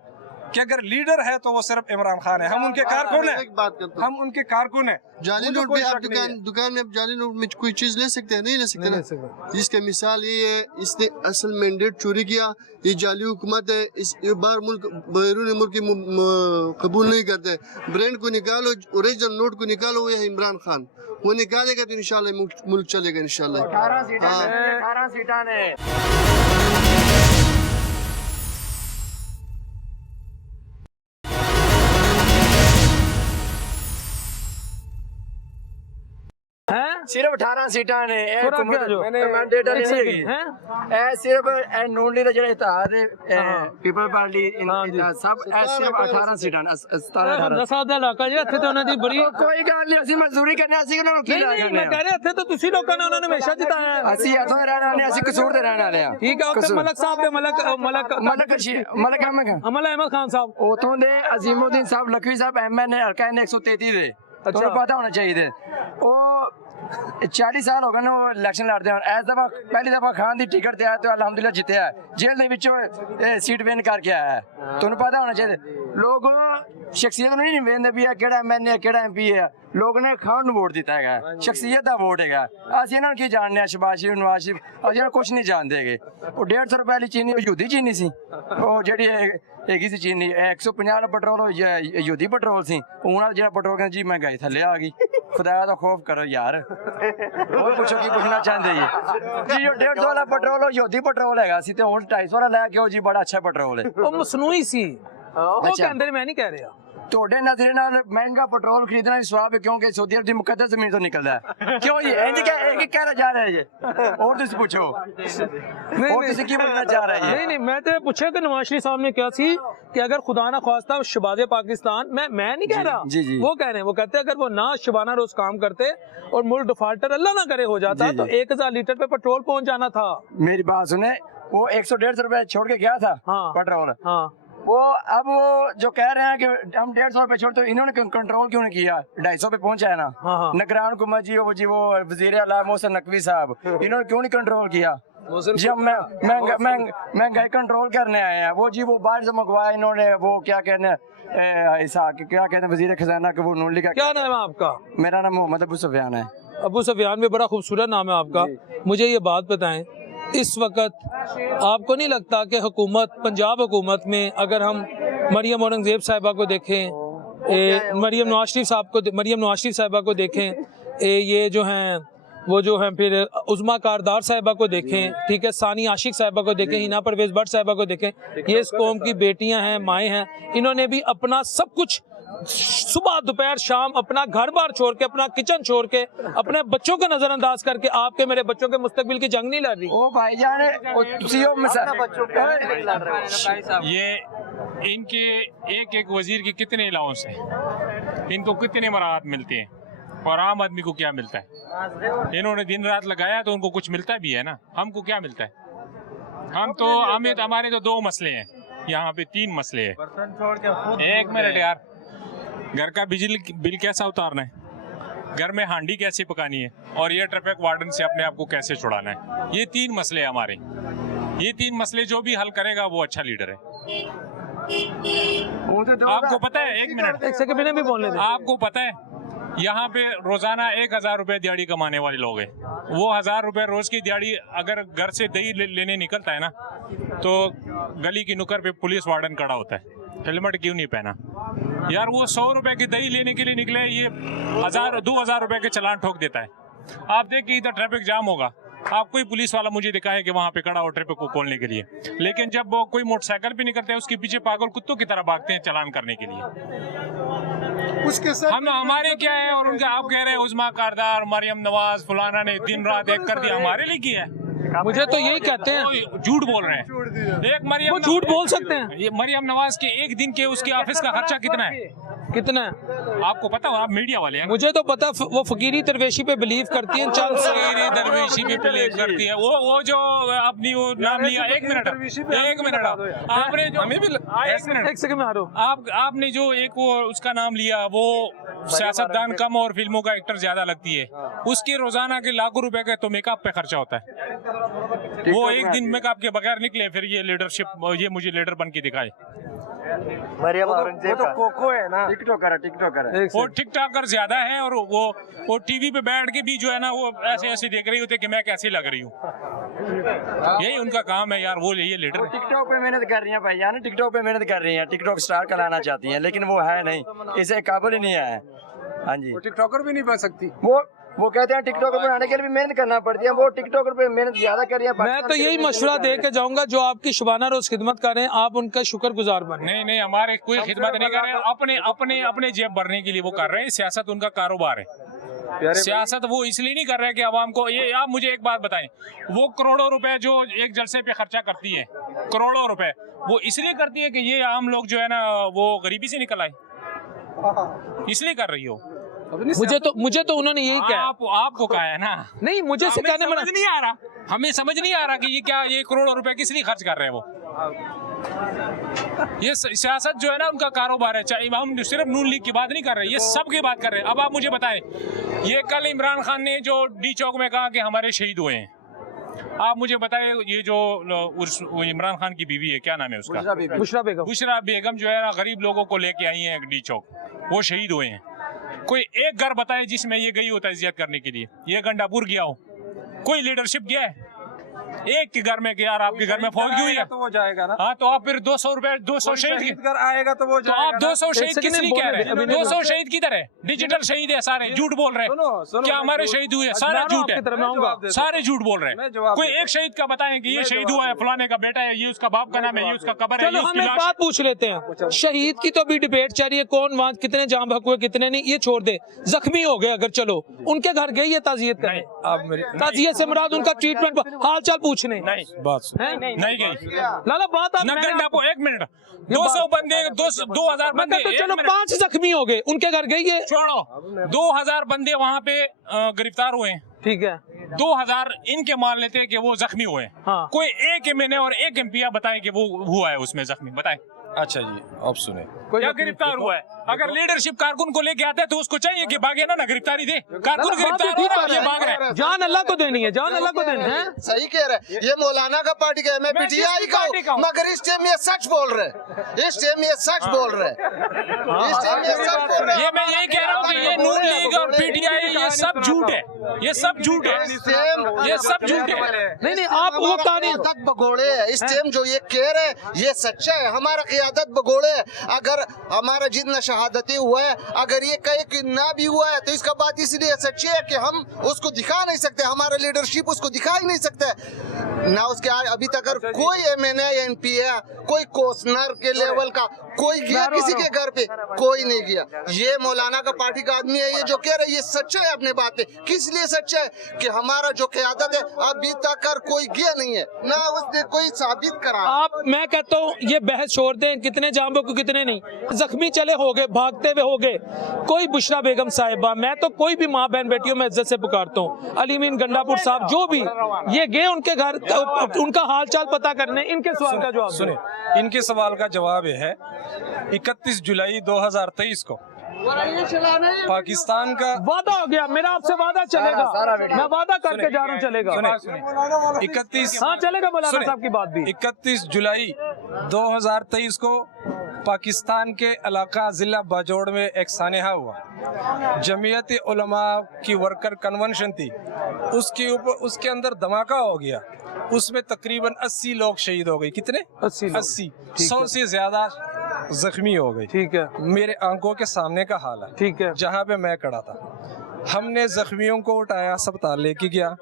कि अगर लीडर है तो वो सिर्फ इमरान खान है। हम उनके कारकुन हैं, एक बात करता हूँ, हम उनके कारकुन हैं। जाली मुझे नोट कोई भी आप शक नहीं है। दुकान में आप जाली नोट में कोई चीज ले सकते हैं? नहीं ले सकते नहीं ना। ले सकते। इसका मिसाल ये है, इसने असल मैंडेट चोरी किया, ये जाली हुकूमत है, इस ये बाहर मुल्क बैरून मुल्क कबूल नहीं करते। ब्रांड को निकालो, ओरिजिनल नोट को निकालो, ये है इमरान खान, वो निकालेगा तो इंशाल्लाह मुल्क चलेगा इंशाल्लाह। 18 सीटा ने हैं? सिर्फ 18 सीटा ने थोड़ा क्या जो? मैंडेट एक नहीं सेकंड, हैं? ए सिर्फ ए नूनली दा जेड़ा इत्तेहाद है, पीपल पार्टी सब ए सिर्फ 18 सीटा ने 17 18 दसा ਦਾ ਇਲਾਕਾ ਜੇ ਇੱਥੇ ਤਾਂ ਉਹਨਾਂ ਦੀ ਬੜੀ ਕੋਈ ਗੱਲ ਨਹੀਂ, ਅਸੀਂ ਮਜ਼ਦੂਰੀ ਕਰਨੇ, ਅਸੀਂ ਉਹਨਾਂ ਨੂੰ ਕੀ ਨਹੀਂ ਲਾ ਨਹੀਂ ਕਰਨੇ ਮੈਂ ਕਹਿ ਰਿਹਾ ਇੱਥੇ ਤਾਂ ਤੁਸੀਂ ਲੋਕਾਂ ਨੇ ਉਹਨਾਂ ਨੂੰ ਹਮੇਸ਼ਾ ਜਿਤਾਇਆ ਹੈ। ਅਸੀਂ ਇੱਥੋਂ ਦੇ ਰਹਿਣ ਵਾਲੇ, ਅਸੀਂ ਕਸੂਰ ਦੇ ਰਹਿਣ ਵਾਲੇ ਆ। ਠੀਕ ਹੈ, ਉੱਥੇ ਮਲਕ ਸਾਹਿਬ ਦੇ ਮਲਕ ਮਲਕ ਅਹਿਮਦ ਅਮਲ ਅਹਿਮਦ ਖਾਨ ਸਾਹਿਬ ਉਥੋਂ ਦੇ ਅਜ਼ੀਮੁद्दीन ਸਾਹਿਬ ਲਖਵੀ ਸਾਹਿਬ ਐਮਐਨਏ ਹਲਕਾ ਨੇ 133 ਦੇ, ਤੁਹਾਨੂੰ ਪਤਾ ਹੋਣਾ ਚਾਹੀਦਾ। ਉਹ 40 ਸਾਲ ਹੋ ਗਏ ਨੇ ਉਹ ਇਲੈਕਸ਼ਨ ਲੜਦੇ ਹਨ। ਇਸ ਦਫਾ ਪਹਿਲੀ ਦਫਾ ਖਾਨ ਦੀ ਟਿਕਟ ਤੇ ਆਇਆ ਤੇ ਅਲਹਮਦੁਲਿਲਾ ਜਿੱਤਿਆ, ਜੇਲ੍ਹ ਦੇ ਵਿੱਚੋਂ ਸੀਟ ਵਿਨ ਕਰਕੇ ਆਇਆ। ਤੁਹਾਨੂੰ ਪਤਾ ਹੋਣਾ ਚਾਹੀਦਾ। ਲੋਕ ਸ਼ਖਸੀਅਤ ਨੂੰ ਨਹੀਂ ਵੇਖਦੇ ਵੀ ਇਹ ਕਿਹੜਾ ਐਮਐਨਏ ਕਿਹੜਾ ਐਮਪੀ ਹੈ, ਲੋਕ ਨੇ ਖਾਨ ਨੂੰ ਵੋਟ ਦਿੱਤਾ ਹੈਗਾ, ਸ਼ਖਸੀਅਤ ਦਾ ਵੋਟ ਹੈਗਾ। ਅਸੀਂ ਇਹਨਾਂ ਨੂੰ ਕੀ ਜਾਣਦੇ ਹਾਂ, ਸ਼ਬਾਸ਼ ਸ਼ਰੀਫ ਨਵਾਜ਼ ਸ਼ਰੀਫ, ਅਸੀਂ ਇਹਨਾਂ ਨੂੰ ਕੁਛ ਨਹੀਂ ਜਾਣਦੇ ਹੈਗੇ। ਉਹ 150 ਰੁਪਏ ਵਾਲੀ ਚੀਨੀ ਯਹੂਦੀ ਚੀਨੀ ਸੀ, ਉਹ ਜਿਹੜੀ ਹੈਗੀ ਸੀ ਚੀਨੀ 150 ਦਾ ਪੈਟਰੋਲ ਯਹੂਦੀ ਪੈਟਰੋਲ ਸੀ। ਉਹਨਾਂ ਜਿਹੜਾ ਪੈਟਰੋਲ ਕਹਿੰਦੇ ਜੀ ਮਹਿੰਗਾਈ ਥੱਲੇ ਆ ਗਈ। ਖੁਦਾ ਦਾ ਖੌਫ ਕਰੋ ਯਾਰ, ਹੋਰ ਪੁੱਛੋ ਕੀ ਪੁੱਛਣਾ ਚਾਹੁੰਦੇ ਜੀ। ਉਹ 150 ਵਾਲਾ ਪੈਟਰੋਲ ਯਹੂਦੀ ਪੈਟਰੋਲ ਹੈਗਾ ਸੀ ਤੇ ਹੁਣ 250 ਵਾਲਾ ਲੈ ਕੇ ਉਹ ਜੀ ਬੜਾ ਅੱਛਾ ਪੈਟਰੋਲ ਹੈ। ਉਹ ਮਸਨੂਈ ਸੀ, ਉਹ ਕਹਿੰਦੇ ਨੇ, ਮੈਂ ਨਹੀਂ ਕਹਿ ਰਿਹਾ। ਤੁਹਾਡੇ ਨਜ਼ਰੇ ਨਾਲ ਮਹਿੰਗਾ ਪੈਟਰੋਲ ਖਰੀਦਣਾ ਹੀ ਸਵਾਬ ਹੈ, ਕਿਉਂਕਿ ਸਊਦੀ ਅਰਬ ਦੀ ਮੁਕੱਦਸ ਜ਼ਮੀਨ ਤੋਂ ਨਿਕਲਦਾ ਹੈ। ਕਿਉਂ ਜੀ ਇੰਜ ਕਹਿਣਾ ਜਾ ਰਿਹਾ ਜੀ? ਹੋਰ ਤੁਸੀਂ ਪੁੱਛੋ, ਹੋਰ ਤੁਸੀਂ ਕੀ ਪੁੱਛਣਾ ਚਾਹ ਰਹੇ ਜੀ? नहीं नहीं, मैं तो पूछा कि नवाज शरीफ साहब ने क्या सी कि अगर खुदा ना ख्वास्ता शबाज़े पाकिस्तान, मैं नहीं कह रहा, जी, जी। वो कह रहे हैं, वो कहते हैं अगर वो ना शबाना रोज काम करते और मुल्क डिफाल्टर अल्लाह ना करे हो जाता जी, तो 1000 लीटर पे पेट्रोल पहुंच जाना था। मेरी बात सुने, वो 100-150 रुपए छोड़ के गया था हाँ। पेट्रोल। हाँ वो अब वो जो कह रहे हैं कि हम 150 रुपए छोड़ते, इन्होंने कंट्रोल क्यों नहीं किया? 250 पे पहुंचा है ना। हाँ, हाँ। निगरान हुकूमत जी वो वजीर आला मोहसिन नकवी साहब, इन्होंने क्यों नहीं कंट्रोल किया? जी हम महंगाई कंट्रोल करने आए हैं। वो जी वो बाहर से मंगवाया इन्होंने, वो क्या कहने क्या कहते हैं वजीर खजाना के, वो नून लीग का। क्या नाम है आपका? मेरा नाम मोहम्मद अबू सुफियान है। अबू सुफियान में बड़ा खूबसूरत नाम है आपका। मुझे ये बात बताएं, इस वक्त आपको नहीं लगता कि हुकूमत, पंजाब हुकूमत में अगर हम मरियम औरंगज़ेब साहिबा को देखें, मरियम नवाज शरीफ साहिबा को देखें, ये जो हैं वो जो हैं, फिर उज़मा कारदार साहिबा को देखें, ठीक है, सानी आशिक साहिबा को देखें, हिना परवेज़ भट्ट साहिबा को देखें, ये इस कौम की बेटियां हैं, माएँ हैं। इन्होंने भी अपना सब कुछ सुबह दोपहर शाम अपना घर बार छोड़ के, अपना किचन छोड़ के, अपने बच्चों को नजरअंदाज करके आपके मेरे बच्चों के मुस्तकबिल की जंग नहीं लड़ रही। ओ भाईजान, ये इनके एक वजीर की कितने अलाउंस हैं, इनको कितने मराहत मिलते हैं और आम आदमी को क्या मिलता है? इन्होंने दिन रात लगाया तो उनको कुछ मिलता भी है ना, हमको क्या मिलता है? हमारे तो 2 मसले हैं, यहाँ पे 3 मसले हैं। 1 मिनट यार, घर का बिजली बिल कैसा उतारना है, घर में हांडी कैसे पकानी है, और ये ट्रैफिक वार्डन से अपने आप को कैसे छुड़ाना है। ये 3 मसले हैं हमारे। ये 3 मसले जो भी हल करेगा वो अच्छा लीडर है। आपको पता है, 1 मिनट, एक सेकंड मैंने भी बोलने दे। आपको पता है यहाँ पे रोजाना 1000 रुपए दिहाड़ी कमाने वाले लोग हैं। वो 1000 रुपए रोज की दिहाड़ी अगर घर से दही लेने निकलता है ना, तो गली की नुक्कड़ पे पुलिस वार्डन खड़ा होता है, हेलमेट क्यों नहीं पहना? यार वो 100 रुपए की दही लेने के लिए निकले, ये 2000 रुपए के चालान ठोक देता है। आप देखिए इधर ट्रैफिक जाम होगा, आप कोई पुलिस वाला मुझे दिखाए कि वहाँ पे खड़ा हो ट्रैफिक को खोलने के लिए, लेकिन जब वो कोई मोटरसाइकिल पे निकलते हैं उसके पीछे पागल कुत्तों की तरह भागते हैं चालान करने के लिए। उसके साथ हम हमारे क्या है और उनका आप कह रहे हैं उज़मा कारदार, मरियम नवाज, फलाना ने दिन रात एक कर दिया, हमारे लिए किया है। मुझे तो यही कहते हैं। वो झूठ बोल रहे हैं। एक मरियम वो झूठ बोल सकते हैं। ये मरियम नवाज के एक दिन के उसके ऑफिस का खर्चा कितना है कितना है आपको पता हो? आप मीडिया वाले हैं। मुझे तो पता, वो फकीरी दरवेशी पे बिलीव करती हैं। चंद फकीरी दरवेशी भी बिलीव करती है। वो जो अपनी वो नाम लिया, एक मिनट आपने जो एक सेकंड में आ रहा हूं। आपने जो एक वो उसका नाम लिया, वो सियासतदान कम और फिल्मों का एक्टर ज्यादा लगती है, उसके रोजाना के लाखों रुपए का तो मेकअप पे खर्चा होता है। वो एक दिन मेकअप के बगैर निकले, फिर ये लीडरशिप, ये मुझे लीडर बन के दिखाए। वो तो कोको है ना, टिकटॉकर है। वो टिकटॉकर ज्यादा है, और वो टीवी पे बैठ के भी जो है ना, वो ऐसे ऐसे देख रही होते कि मैं कैसी लग रही हूँ। यही उनका काम है यार। वो ये लीडर टिकटॉक पे मेहनत कर रही है भाई, यार टिकटॉक पे मेहनत कर रही है, टिकटॉक स्टार कहलाना चाहती है, लेकिन वो है नहीं, इसे काबिल ही नहीं है। हाँ जी, टिकटॉकर भी नहीं बन सकती। वो कहते हैं टिकटॉकर पे आने के लिए भी मेहनत करना पड़ती है, वो टिकटॉकर पे मेहनत ज्यादा कर रही है। मैं तो यही मशवरा दे के जाऊंगा, जो आपकी शुबाना रोज खिदमत कर रहे हैं, आप उनका शुक्रगुजार बने। नहीं, हमारे कोई खिदमत नहीं कर रहे हैं, अपने जेब भरने के लिए वो कर रहे हैं। सियासत उनका कारोबार है। सियासत वो इसलिए नहीं कर रहे कि आवाम को ये। आप मुझे एक बात बताएं, वो करोड़ों रुपए जो एक जलसे पे खर्चा करती है, करोड़ों रुपए, वो इसलिए करती है कि ये आम लोग जो है ना, वो गरीबी से निकल आए, इसलिए कर रही हो। मुझे तो उन्होंने यही कहा। आपको कहा है ना। नहीं, मुझे हमें सिखाने समझ नहीं आ रहा, हमें समझ नहीं आ रहा कि ये क्या, ये करोड़ों रुपए किस लिए खर्च कर रहे हैं वो। ये सियासत जो है ना, उनका कारोबार है। चाहे हम सिर्फ नून लीग की बात नहीं कर रहे, ये सब की बात कर रहे हैं। अब आप मुझे बताएं, ये कल इमरान खान ने जो डी चौक में कहा कि हमारे शहीद हुए हैं, आप मुझे बताएं, ये जो इमरान खान की बीवी है, क्या नाम है उसका? बुशरा बेगम जो है ना, गरीब लोगों को लेके आई है डी चौक, वो शहीद हुए हैं। कोई एक घर बताए जिसमें ये गई होता है जियाद करने के लिए? ये गंडापुर गया हो, कोई लीडरशिप गया है एक के घर में? यार आपके घर में फौज हुई है तो वो जाएगा ना। हाँ, तो आप फिर 200 रुपए 200 शहीद घर आएगा तो वो तो आप 200 शहीद किस लिए कह रहे हैं? 200 बोले। शहीद किधर है? डिजिटल शहीद है सारे, झूठ बोल रहे हैं। क्या हमारे शहीद हुए? सारा झूठ है, सारे झूठ बोल रहे हैं। कोई एक शहीद का बताएं कि ये शहीद हुआ है, फलाने का बेटा है, ये उसका बाप का नाम है, ये उसका कब्र है, ये चलो उसकी हम एक लाश बात पूछ लेते हैं। शहीद की तो अभी डिबेट चल रही है, कौन वहाँ कितने जाम बहक हुए कितने नहीं, ये छोड़ दे। जख्मी हो गए अगर, चलो उनके घर गई है ताजियत करने, ताजियत से मुराद उनका ट्रीटमेंट, हाल चाल पूछने। नहीं गई लाला बात आप नगरडापो। एक मिनट, 200 बंदे, 2000 बंदे, तो चलो 5 जख्मी हो गए, उनके घर गई है। छोड़ो, 2000 बंदे वहाँ पे गिरफ्तार हुए हैं, ठीक है, 2000 इनके मान लेते हैं कि वो जख्मी हुए हैं। हाँ। कोई एक एमएनए और एक एमपी बताएं कि वो हुआ है उसमें जख्मी, बताएं। अच्छा जी, अब सुने, या गिरफ्तार हुआ है? अगर लीडरशिप कारकुन को लेके आता है तो उसको चाहिए कि भागे ना गिरफ्तारी दे। कारकुन गिरफ्तार हो रहा है, ये भाग रहा है। जान अल्लाह को देनी है, जान अल्लाह को देनी है। सही कह रहे, ये मौलाना का पार्टी का है, मैं पीटीआई का हूं, मगर इस टाइम ये सच बोल रहे, इस टाइम ये सच बोल रहे, इस टाइम ये सच बोल रहे। ये मैं यही कह रहा हूँ कि ये नून लीग और पीटीआई, ये सब झूठ है, ये सब झूठ है, ये सब झूठ है। नहीं, आप वो कहानी तक भगोड़े है, इस टाइम जो ये कह रहे ये सच्चा है। हमारा क़ियादत भगोड़े है। अगर हमारा जितना शहादती हुआ है, अगर ये कहे कि ना भी हुआ है, तो इसका बात इसलिए सच्ची है कि हम उसको दिखा नहीं सकते, हमारा लीडरशिप उसको दिखा ही नहीं सकता ना। उसके अभी तक अगर कोई एमएनए या एमपी है, कोई कोसनर के लेवल का कोई गया किसी के घर पे, कोई नहीं गया। ये मौलाना का पार्टी का आदमी है, ये जो कह रहा है ये सच्चा है अपने बात पे। किस लिए सच्चा है? कि हमारा जो क़यादत है अभी तक कोई गया नहीं है, ना उसने कोई साबित करा। आप, मैं कहता हूँ ये बहस छोड़ दें, कितने जामों को कितने नहीं, जख्मी चले हो गए, भागते हुए हो गए। कोई बुशरा बेगम साहिबा, मैं तो कोई भी माँ बहन बेटियों में इज्जत से पुकारता हूँ, अलीमीन गंडापुर साहब, जो भी ये गए उनके घर, उनका हाल चाल पता करने। इनके सवाल का जवाब सुने, इनके सवाल का जवाब यह है, 31 जुलाई 2023 को पाकिस्तान का वादा हो गया मेरा, आपसे वादा चलेगा, मैं वादा करके जा रहा हूँ, चलेगा। 31 हाँ चलेगा, मौलाना साहब की बात भी। 31 जुलाई 2023 को पाकिस्तान के इलाका जिला बाजोड़ में एक सानेहा हुआ। जमीयत उलमा की वर्कर कन्वेंशन थी, उसके अंदर धमाका हो गया, उसमें तकरीबन 80 लोग शहीद हो गए। कितने? 80। 100 से ज्यादा जख्मी हो गए। ठीक है, मेरे आंखों के सामने का हाल है। ठीक है, जहाँ पे मैं खड़ा था, हमने जख्मियों को उठाया, अस्पताल लेके गया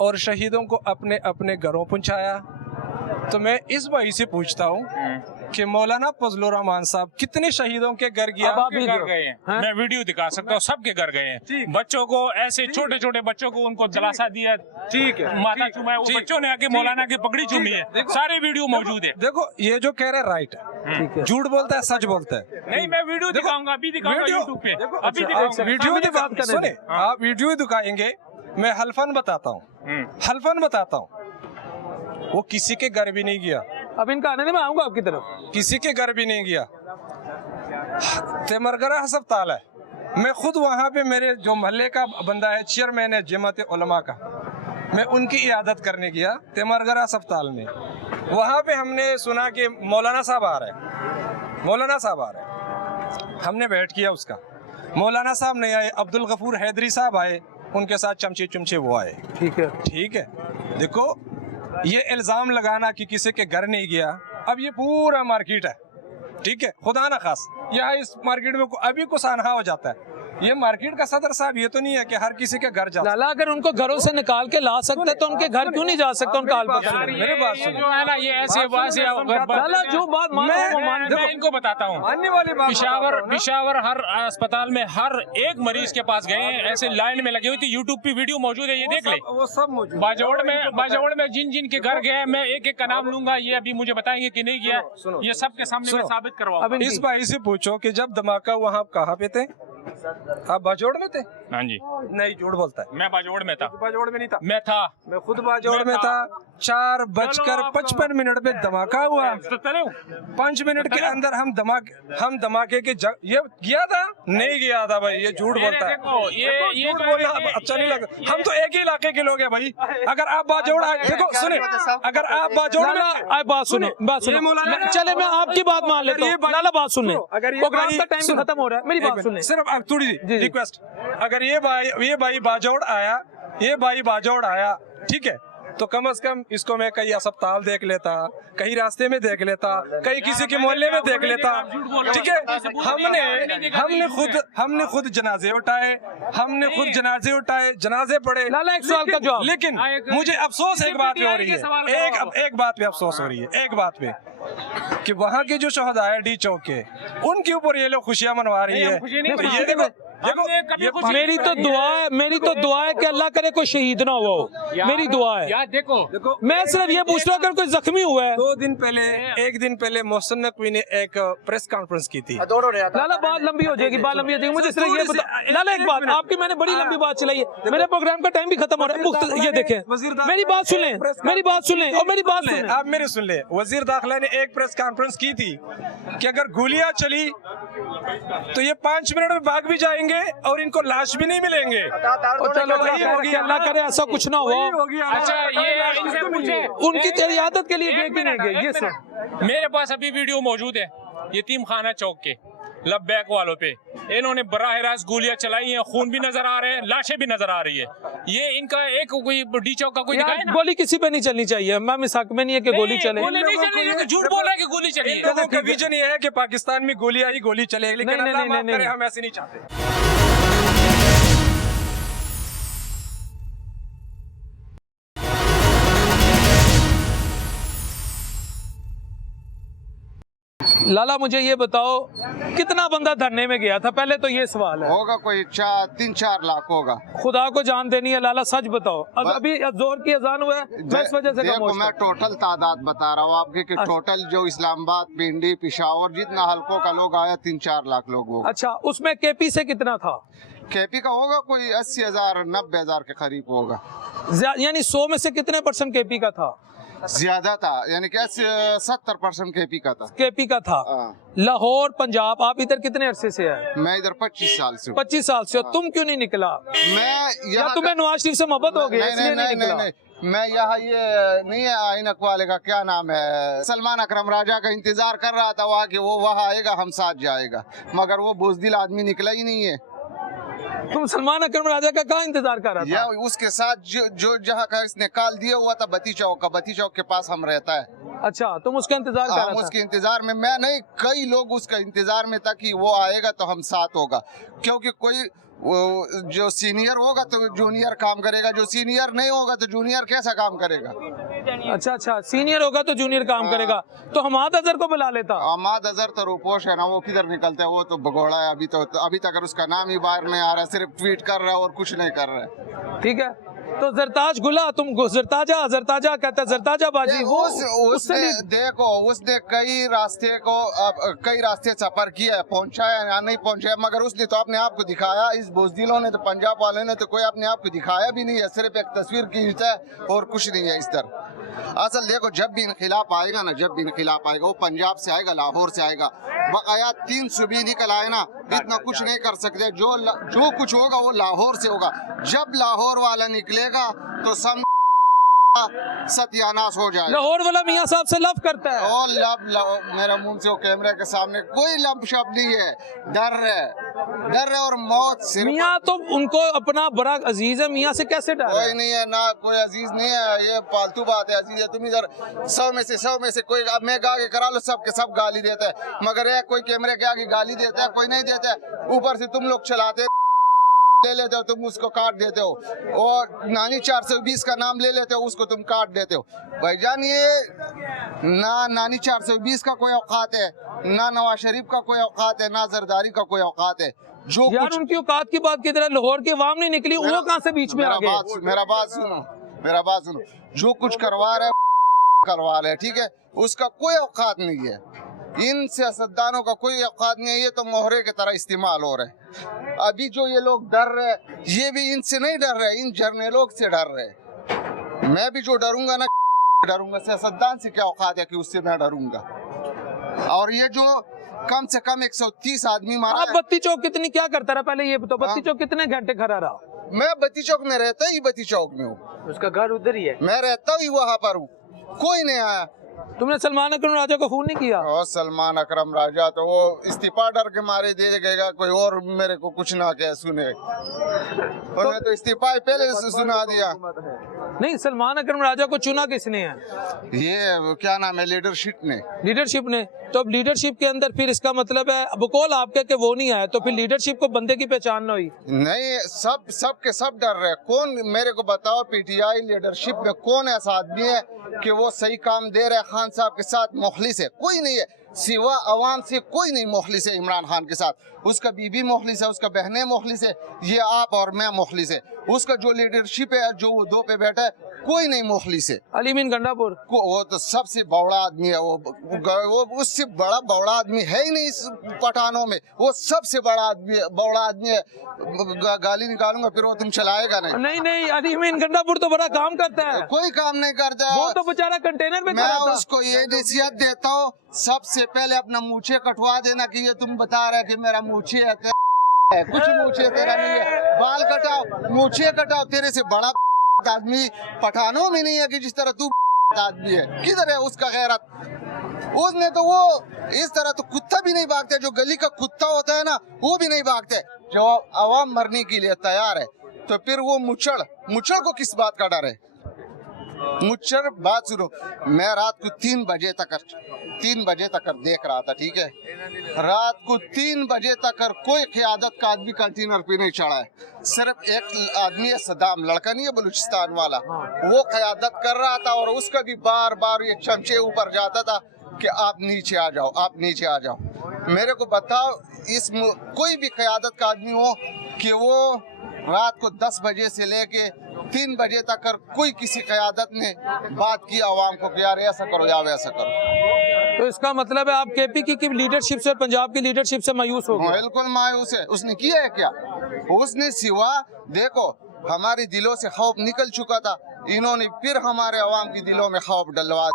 और शहीदों को अपने अपने घरों पहुंचाया। तो मैं इस भाई से पूछता हूँ कि मौलाना फजलुर रहमान साहब कितने शहीदों के घर गया। अब आप सबके घर गए हैं, हैं? मैं वीडियो दिखा सकता हूँ, सबके घर गए हैं। बच्चों को ऐसे छोटे छोटे बच्चों को उनको दिलासा दिया, ठीक है, माथा चुमाया, वो बच्चों ने आके मौलाना की पगड़ी चूमी है। सारे वीडियो मौजूद है। देखो ये जो कह रहे राइट है, ठीक है। झूठ बोलता है सच बोलता है। नहीं, मैं वीडियो दिखाऊंगा, अभी दिखाऊंगा वीडियो- यूट्यूब पे, देखो, अभी अच्छा, दिखाऊंगा। वीडियो सामने बात करने सुने, दें। आप वीडियो दिखाएंगे, मैं हल्फन बताता हूँ, हल्फन बताता हूँ, वो किसी के घर भी नहीं गया, अब इनका आने दे, मैं आऊंगा आपकी तरफ। किसी के घर भी नहीं गया। तेमरगरा अस्पताल है, मैं खुद वहाँ पे, मेरे जो मोहल्ले का बंदा है, चेयरमैन है जमात उलमा का, मैं उनकी इयादत करने गया तेमरगरा अस्पताल में। वहाँ पे हमने सुना कि मौलाना साहब आ रहे हैं, मौलाना साहब आ रहे हैं। हमने बैठ किया उसका, मौलाना साहब नहीं आए, अब्दुल गफूर हैदरी साहब आए, उनके साथ चमचे चुमचे वो आए। ठीक है। ठीक है, देखो ये इल्ज़ाम लगाना कि किसी के घर नहीं गया, अब ये पूरा मार्केट है, ठीक है, खुदा ना खास यहाँ इस मार्केट में अभी कुछ अनहा हो जाता है। ये मार्केट का सदर साहब ये तो नहीं है कि हर किसी के घर जा। लाला अगर उनको घरों से निकाल के ला सकते तो उनके घर क्यों नहीं जा सकते? उनका हाल पता यार, नहीं। ये मेरे बात ये सुनो। जो है ना, ये ऐसे वासे लाला जो बात मानो वो मान मैं इनको बताता हूँ। मानने वाली बात पिशावर हर अस्पताल में हर एक मरीज के पास गए हैं, ऐसे लाइन में लगी हुई थी। यूट्यूब पे वीडियो मौजूद है, ये देख ले। वो सब मौजूद। बाजौड़ में जिन जिन के घर गए, मैं एक एक का नाम लूंगा, ये अभी मुझे बताएंगे कि नहीं गया। सुनो। ये सबके सामने मैं सुनो। साबित करवाऊंगा। अब इस भाई से पूछो कि जब धमाका हुआ आप कहाँ पे थे? आप बाजोड़ में थे? हाँ जी, नहीं, झूठ बोलता है। मैं बाजौड़ में था। बाजोड़ में नहीं था, मैं था। मैं खुद बाजोड़ मैं में था। था। 4:55 पे धमाका हुआ। तो चले 5 मिनट के अंदर हम धमाके के ये गया था, नहीं गया था भाई, ये झूठ बोलता है। देखो, ये झूठ जो बोलना है, अच्छा नहीं लगता। हम तो एक ही इलाके के लोग हैं भाई। अगर आप बाजोड़ देखो, सुने, अगर आप बाजोड़ में लाला आप बात सुने, बात ये सुनो। मौलाना- चले मैं आपकी बात मान लेता ये हूँ। भाई- लाला बात सुने, अगर ये प्रोग्राम भाई- का टाइम सुनो। खत्म हो रहा है, मेरी बात सुने। सिर्फ आप थोड़ी जी, सी जी। रिक्वेस्ट, अगर ये भाई बाजौड़ आया, ये भाई बाजौड़ आया, ठीक है, तो कम से कम इसको मैं कहीं अस्पताल देख लेता, कहीं रास्ते में देख लेता, कहीं किसी के मोहल्ले में देख लेता, ठीक है। हमने खुद जनाजे उठाए, जनाजे पढ़े। लाला एक सवाल का जवाब। लेकिन मुझे अफसोस एक बात पे हो रही है, एक बात पे अफसोस हो रही है, एक बात पे, कि वहाँ के जो शहदा है डी चौक के, उनके ऊपर ये लोग खुशियां मनवा रही है। तो ये देखो, मेरी तो दुआ है कि अल्लाह करे कोई शहीद ना हुआ हो। मेरी दुआ है। यार देखो, मैं सिर्फ ये पूछ रहा हूँ अगर कोई जख्मी हुआ है। 2 दिन पहले, 1 दिन पहले मोहसिन नकवी ने एक प्रेस कॉन्फ्रेंस की थी। लाला बात लंबी हो जाएगी, बात लंबी हो जाएगी। मुझे सिर्फ ये बता, लाला एक बात, आपकी मैंने बड़ी लंबी बात चलाई है, मेरे प्रोग्राम का टाइम भी खत्म हो रहा है। ये देखें, मेरी बात सुन लें, मेरी बात सुन लें और मेरी बात सुन लें। आप मेरे सुन ले, वजीर दाखिला ने एक प्रेस कॉन्फ्रेंस की थी कि अगर गोलियां चली तो ये 5 मिनट में भाग भी जाएंगे और इनको लाश भी नहीं मिलेंगे। और चलो अल्लाह करे ऐसा कुछ ना हो। अच्छा, ये इनसे पूछे, उनकी तेरी आदत के लिए गए कि नहीं गए, ये सुन। मेरे पास अभी वीडियो मौजूद है यतीम खाना चौक के लब्बैक वालों पे, इन्होंने बराह रास्त गोलियां चलाई हैं, खून भी नजर आ रहे हैं, लाशें भी नजर आ रही है। ये इनका एक कोई डी चौक का कोई दिखाए ना। गोली किसी पे नहीं चलनी चाहिए। मैं मिसाक में नहीं है कि गोली चले। गोली नहीं चली, ये तो झूठ बोल रहा है कि गोली चली है। लोगों का विजन ये है कि पाकिस्तान में गोली आई, गोली चले, लेकिन नहीं, अल्लाह नहीं, माफ नहीं, करे, नहीं। हम ऐसे नहीं चाहते। लाला मुझे ये बताओ कितना बंदा धरने में गया था? पहले तो ये सवाल है। होगा कोई 3-4 लाख होगा। खुदा को जान देनी है लाला, सच बताओ। अभी जोर की अजान हुआ है, मैं इस वजह से देखो, खामोश मैं था। टोटल तादाद बता रहा हूँ आपके कि टोटल जो इस्लामाबाद, पिंडी, पिशावर जितना हल्कों का लोग आया 3-4 लाख लोग होगा। अच्छा, उसमें केपी से कितना था? केपी का होगा कोई 80,000 90,000 के करीब होगा। यानी 100 में से कितने % केपी का था? ज्यादा था, यानी कि 70% केपी का था। केपी का था। हाँ। लाहौर पंजाब, आप इधर कितने अरसे से है? मैं इधर 25 साल से हूँ। 25 साल से हो। तुम क्यों नहीं निकला? मैं या यहाँ तुम्हें नवाज शरीफ से मोहब्बत हो गई इसलिए नहीं निकला? मैं यहाँ ये नहीं है आइन वाले का क्या नाम है, सलमान अकरम राजा का इंतजार कर रहा था वहाँ कि वो वहाँ आएगा, हम साथ जाएगा, मगर वो बुज़दिल आदमी निकला ही नहीं है। तुम सलमान अकरम राजा का कहाँ इंतजार कर रहा या था? उसके साथ जो जहाँ का इसने कॉल दिया हुआ था बती चौक का, बती चौक के पास हम रहता है। अच्छा, तुम उसका इंतजार कर हम रहा था? उसके इंतजार में, मैं नहीं, कई लोग उसका इंतजार में था कि वो आएगा तो हम साथ होगा, क्योंकि कोई वो जो सीनियर होगा तो जूनियर काम करेगा, जो सीनियर नहीं होगा तो जूनियर कैसा काम करेगा। अच्छा, सीनियर होगा तो जूनियर काम करेगा। तो हमाद अजहर को बुला लेता। अहमद अजहर तो रूपोश है ना, वो किधर निकलता है, वो तो भगोड़ा है। अभी तक उसका नाम ही बाहर नहीं आ रहा है, सिर्फ ट्वीट कर रहा है और कुछ नहीं कर रहा है। ठीक है, तो जरताज गुला, तुम जरताजा कहता है, जरताजा बाजी वो उसने कई रास्ते सफर किया है, पहुंचा है या नहीं पहुंचा है, मगर उसने तो अपने आप को दिखाया। इस बुज़दिलों ने तो, पंजाब वालों ने तो कोई अपने आप को दिखाया भी नहीं है, सिर्फ एक तस्वीर खींचता है और कुछ नहीं है इस तरह। असल देखो, जब भी इनखिलाफ आएगा ना, वो पंजाब से आएगा, लाहौर से आएगा, बकाया 3 सूबे निकल आए ना, इतना कुछ नहीं कर सकते। जो कुछ होगा वो लाहौर से होगा। जब लाहौर वाला निकलेगा तो सब सत्यानाश हो जाएगा। लाहौर वाला मियां साहब से लव करता है। और लव मेरा मुंह से वो कैमरे के सामने कोई लव शब्द नहीं है, डर है और मौत सिर्फ। मियां तो उनको अपना बड़ा अजीज है, मियां से कैसे डर? कोई नहीं है ना, कोई अजीज नहीं है, ये फालतू बात है। अजीज है तुम इधर 100 में से कोई, अब मैं आगे करा लो, सब के सब गाली देता है, मगर ये कोई कैमरे के आगे गाली देता है, कोई नहीं देता है। ऊपर से तुम लोग चलाते ले लेते हो, तुम उसको काट देते हो, और नानी 420 का नाम ले लेते हो, उसको तुम काट देते हो। भाईजान, ये ना नानी 420 का कोई औकात है, ना नवाज शरीफ का कोई औकात है, ना जरदारी का कोई औकात है। जो यार कुछ उनकी औकात की बात की तरह लाहौर की आवाम नहीं निकली, वो कहाँ से बीच में आ गए? मेरा बात सुनो, जो कुछ करवा रहे, ठीक है, उसका कोई औकात नहीं है। इन सियासतदानों का कोई औकात नहीं है, ये तो मोहरे की तरह इस्तेमाल हो रहे हैं। अभी जो ये लोग डर रहे, ये भी इनसे नहीं डर रहे, इन जर्नलों से डर रहे। मैं भी जो डरूंगा ना, डरूंगा, सियासतदान से क्या औकात है कि उससे मैं डरूंगा। और ये जो कम से कम 130 आदमी मारा। आप बत्ती चौक कितनी क्या करता रहा पहले ये तो? बत्ती चौक कितने घंटे खड़ा रहा? मैं बत्ती चौक में रहता ही बत्ती चौक में हूँ, उसका घर उधर ही है, मैं रहता ही वहाँ पर हूँ, कोई नहीं आया। तुमने सलमान अकरम राजा को फोन नहीं किया? और सलमान अकरम राजा तो वो इस्तीफा डर के मारे दे देगा, कोई और मेरे को कुछ ना कहे सुने, और मैं तो इस्तीफा पहले से सुना दिया। नहीं, सलमान अकरम राजा को चुना किसने है? ये क्या नाम है, लीडरशिप ने। तो अब लीडरशिप के अंदर फिर इसका मतलब है बकौल आपके कि वो नहीं आया, तो फिर लीडरशिप को बंदे की पहचान न हुई? नहीं, सब के सब डर रहे। कौन मेरे को बताओ, पीटीआई लीडरशिप में कौन ऐसा आदमी है कि वो सही काम दे रहे हैं खान साहब के साथ, मुखलिस है? कोई नहीं है, सिवा अवाम से कोई नहीं मुखलिस है इमरान खान के साथ। उसका बीबी मुखलिस है, उसका बहनें मुखलिस है, ये आप और मैं मुखलिस है। उसका जो लीडरशिप है, जो वो 2 पे बैठा है, कोई नहीं मुखलिस है। अली मीन गंडापुर वो तो सबसे बड़ा आदमी है, वो उससे बड़ा आदमी है ही नहीं इस पठानों में, वो सबसे बड़ा आदमी है। गाली निकालूंगा फिर वो तुम चलाएगा नहीं, अली मीन गंडापुर तो बड़ा काम करता है। कोई काम नहीं करता है, वो तो बेचारा कंटेनर में मैं उसको ये नसीहत देता हूँ, सबसे पहले अपना मूछे कटवा देना कि ये तुम बता रहे कि मेरा मूछे है, कुछ मूछे तेरा नहीं है, बाल कटाओ, मूछे कटाओ। तेरे से बड़ा आदमी पठानों में नहीं है कि जिस तरह तू आदमी है। किधर है उसका गैरत? उसने तो वो इस तरह तो कुत्ता भी नहीं भागते, जो गली का कुत्ता होता है ना, वो भी नहीं भागते। जो आवाम मरने के लिए तैयार है, तो फिर वो मुचड़ को किस बात का डर है? मुझसे बात सुनो, मैं रात को 3 बजे तक देख रहा था, ठीक है, रात को 3 बजे तक कोई क़यादत का आदमी कंटेनर पे नहीं चढ़ा है। सिर्फ एक आदमी है, सदाम, लड़का नहीं है, बलूचिस्तान वाला, वो क़यादत कर रहा था, और उसका भी बार बार ये चमचे ऊपर जाता था कि आप नीचे आ जाओ। मेरे को बताओ, कोई भी क़यादत का आदमी हो कि वो रात को 10 बजे से लेके 3 बजे तक कोई किसी क़यादत ने बात की आवाम को कि यार ऐसा करो या वैसा करो। तो इसका मतलब है आप केपी की लीडरशिप से, पंजाब की लीडरशिप से मायूस हो गए? बिल्कुल मायूस है। उसने किया है क्या? उसने सिवा देखो, हमारे दिलों से खौफ निकल चुका था, इन्होंने फिर हमारे आवाम के दिलों में खौफ डलवा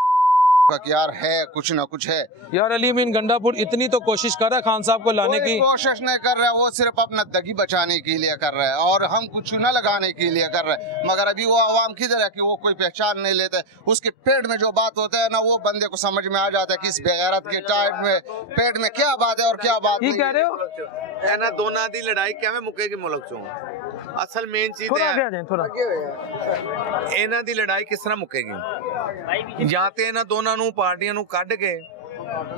यार है, कुछ ना कुछ है। यार अली मीन गंडापुर इतनी तो कोशिश कर रहा है खान साहब को लाने की। कोशिश नहीं कर रहा है, वो सिर्फ अपना दगी बचाने के लिए कर रहा है, और हम कुछ चूना लगाने के लिए कर रहे हैं। मगर अभी वो आवाम किधर है कि वो कोई पहचान नहीं लेते। उसके पेट में जो बात होता है ना, वो बंदे को समझ में आ जाता है कि इस बेगैरत के टाइम में पेट में क्या बात है और क्या बात नहीं। कह रहे हो ਇਹਨਾਂ ਦੋਨਾਂ ਦੀ ਲੜਾਈ ਕਿਵੇਂ ਮੁੱਕੇਗੀ ਮੁਲਕ ਚੋਂ? ਅਸਲ ਮੇਨ ਚੀਜ਼ थोड़ा ਹੈ आगे आ जाएं, थोड़ा ਇਹਨਾਂ ਦੀ ਲੜਾਈ ਕਿਸ ਤਰ੍ਹਾਂ ਮੁੱਕੇਗੀ? ਜਾਂ ਤੇ ਇਹਨਾਂ ਦੋਨਾਂ ਨੂੰ ਪਾਰਟੀਆਂ ਨੂੰ ਕੱਢ ਕੇ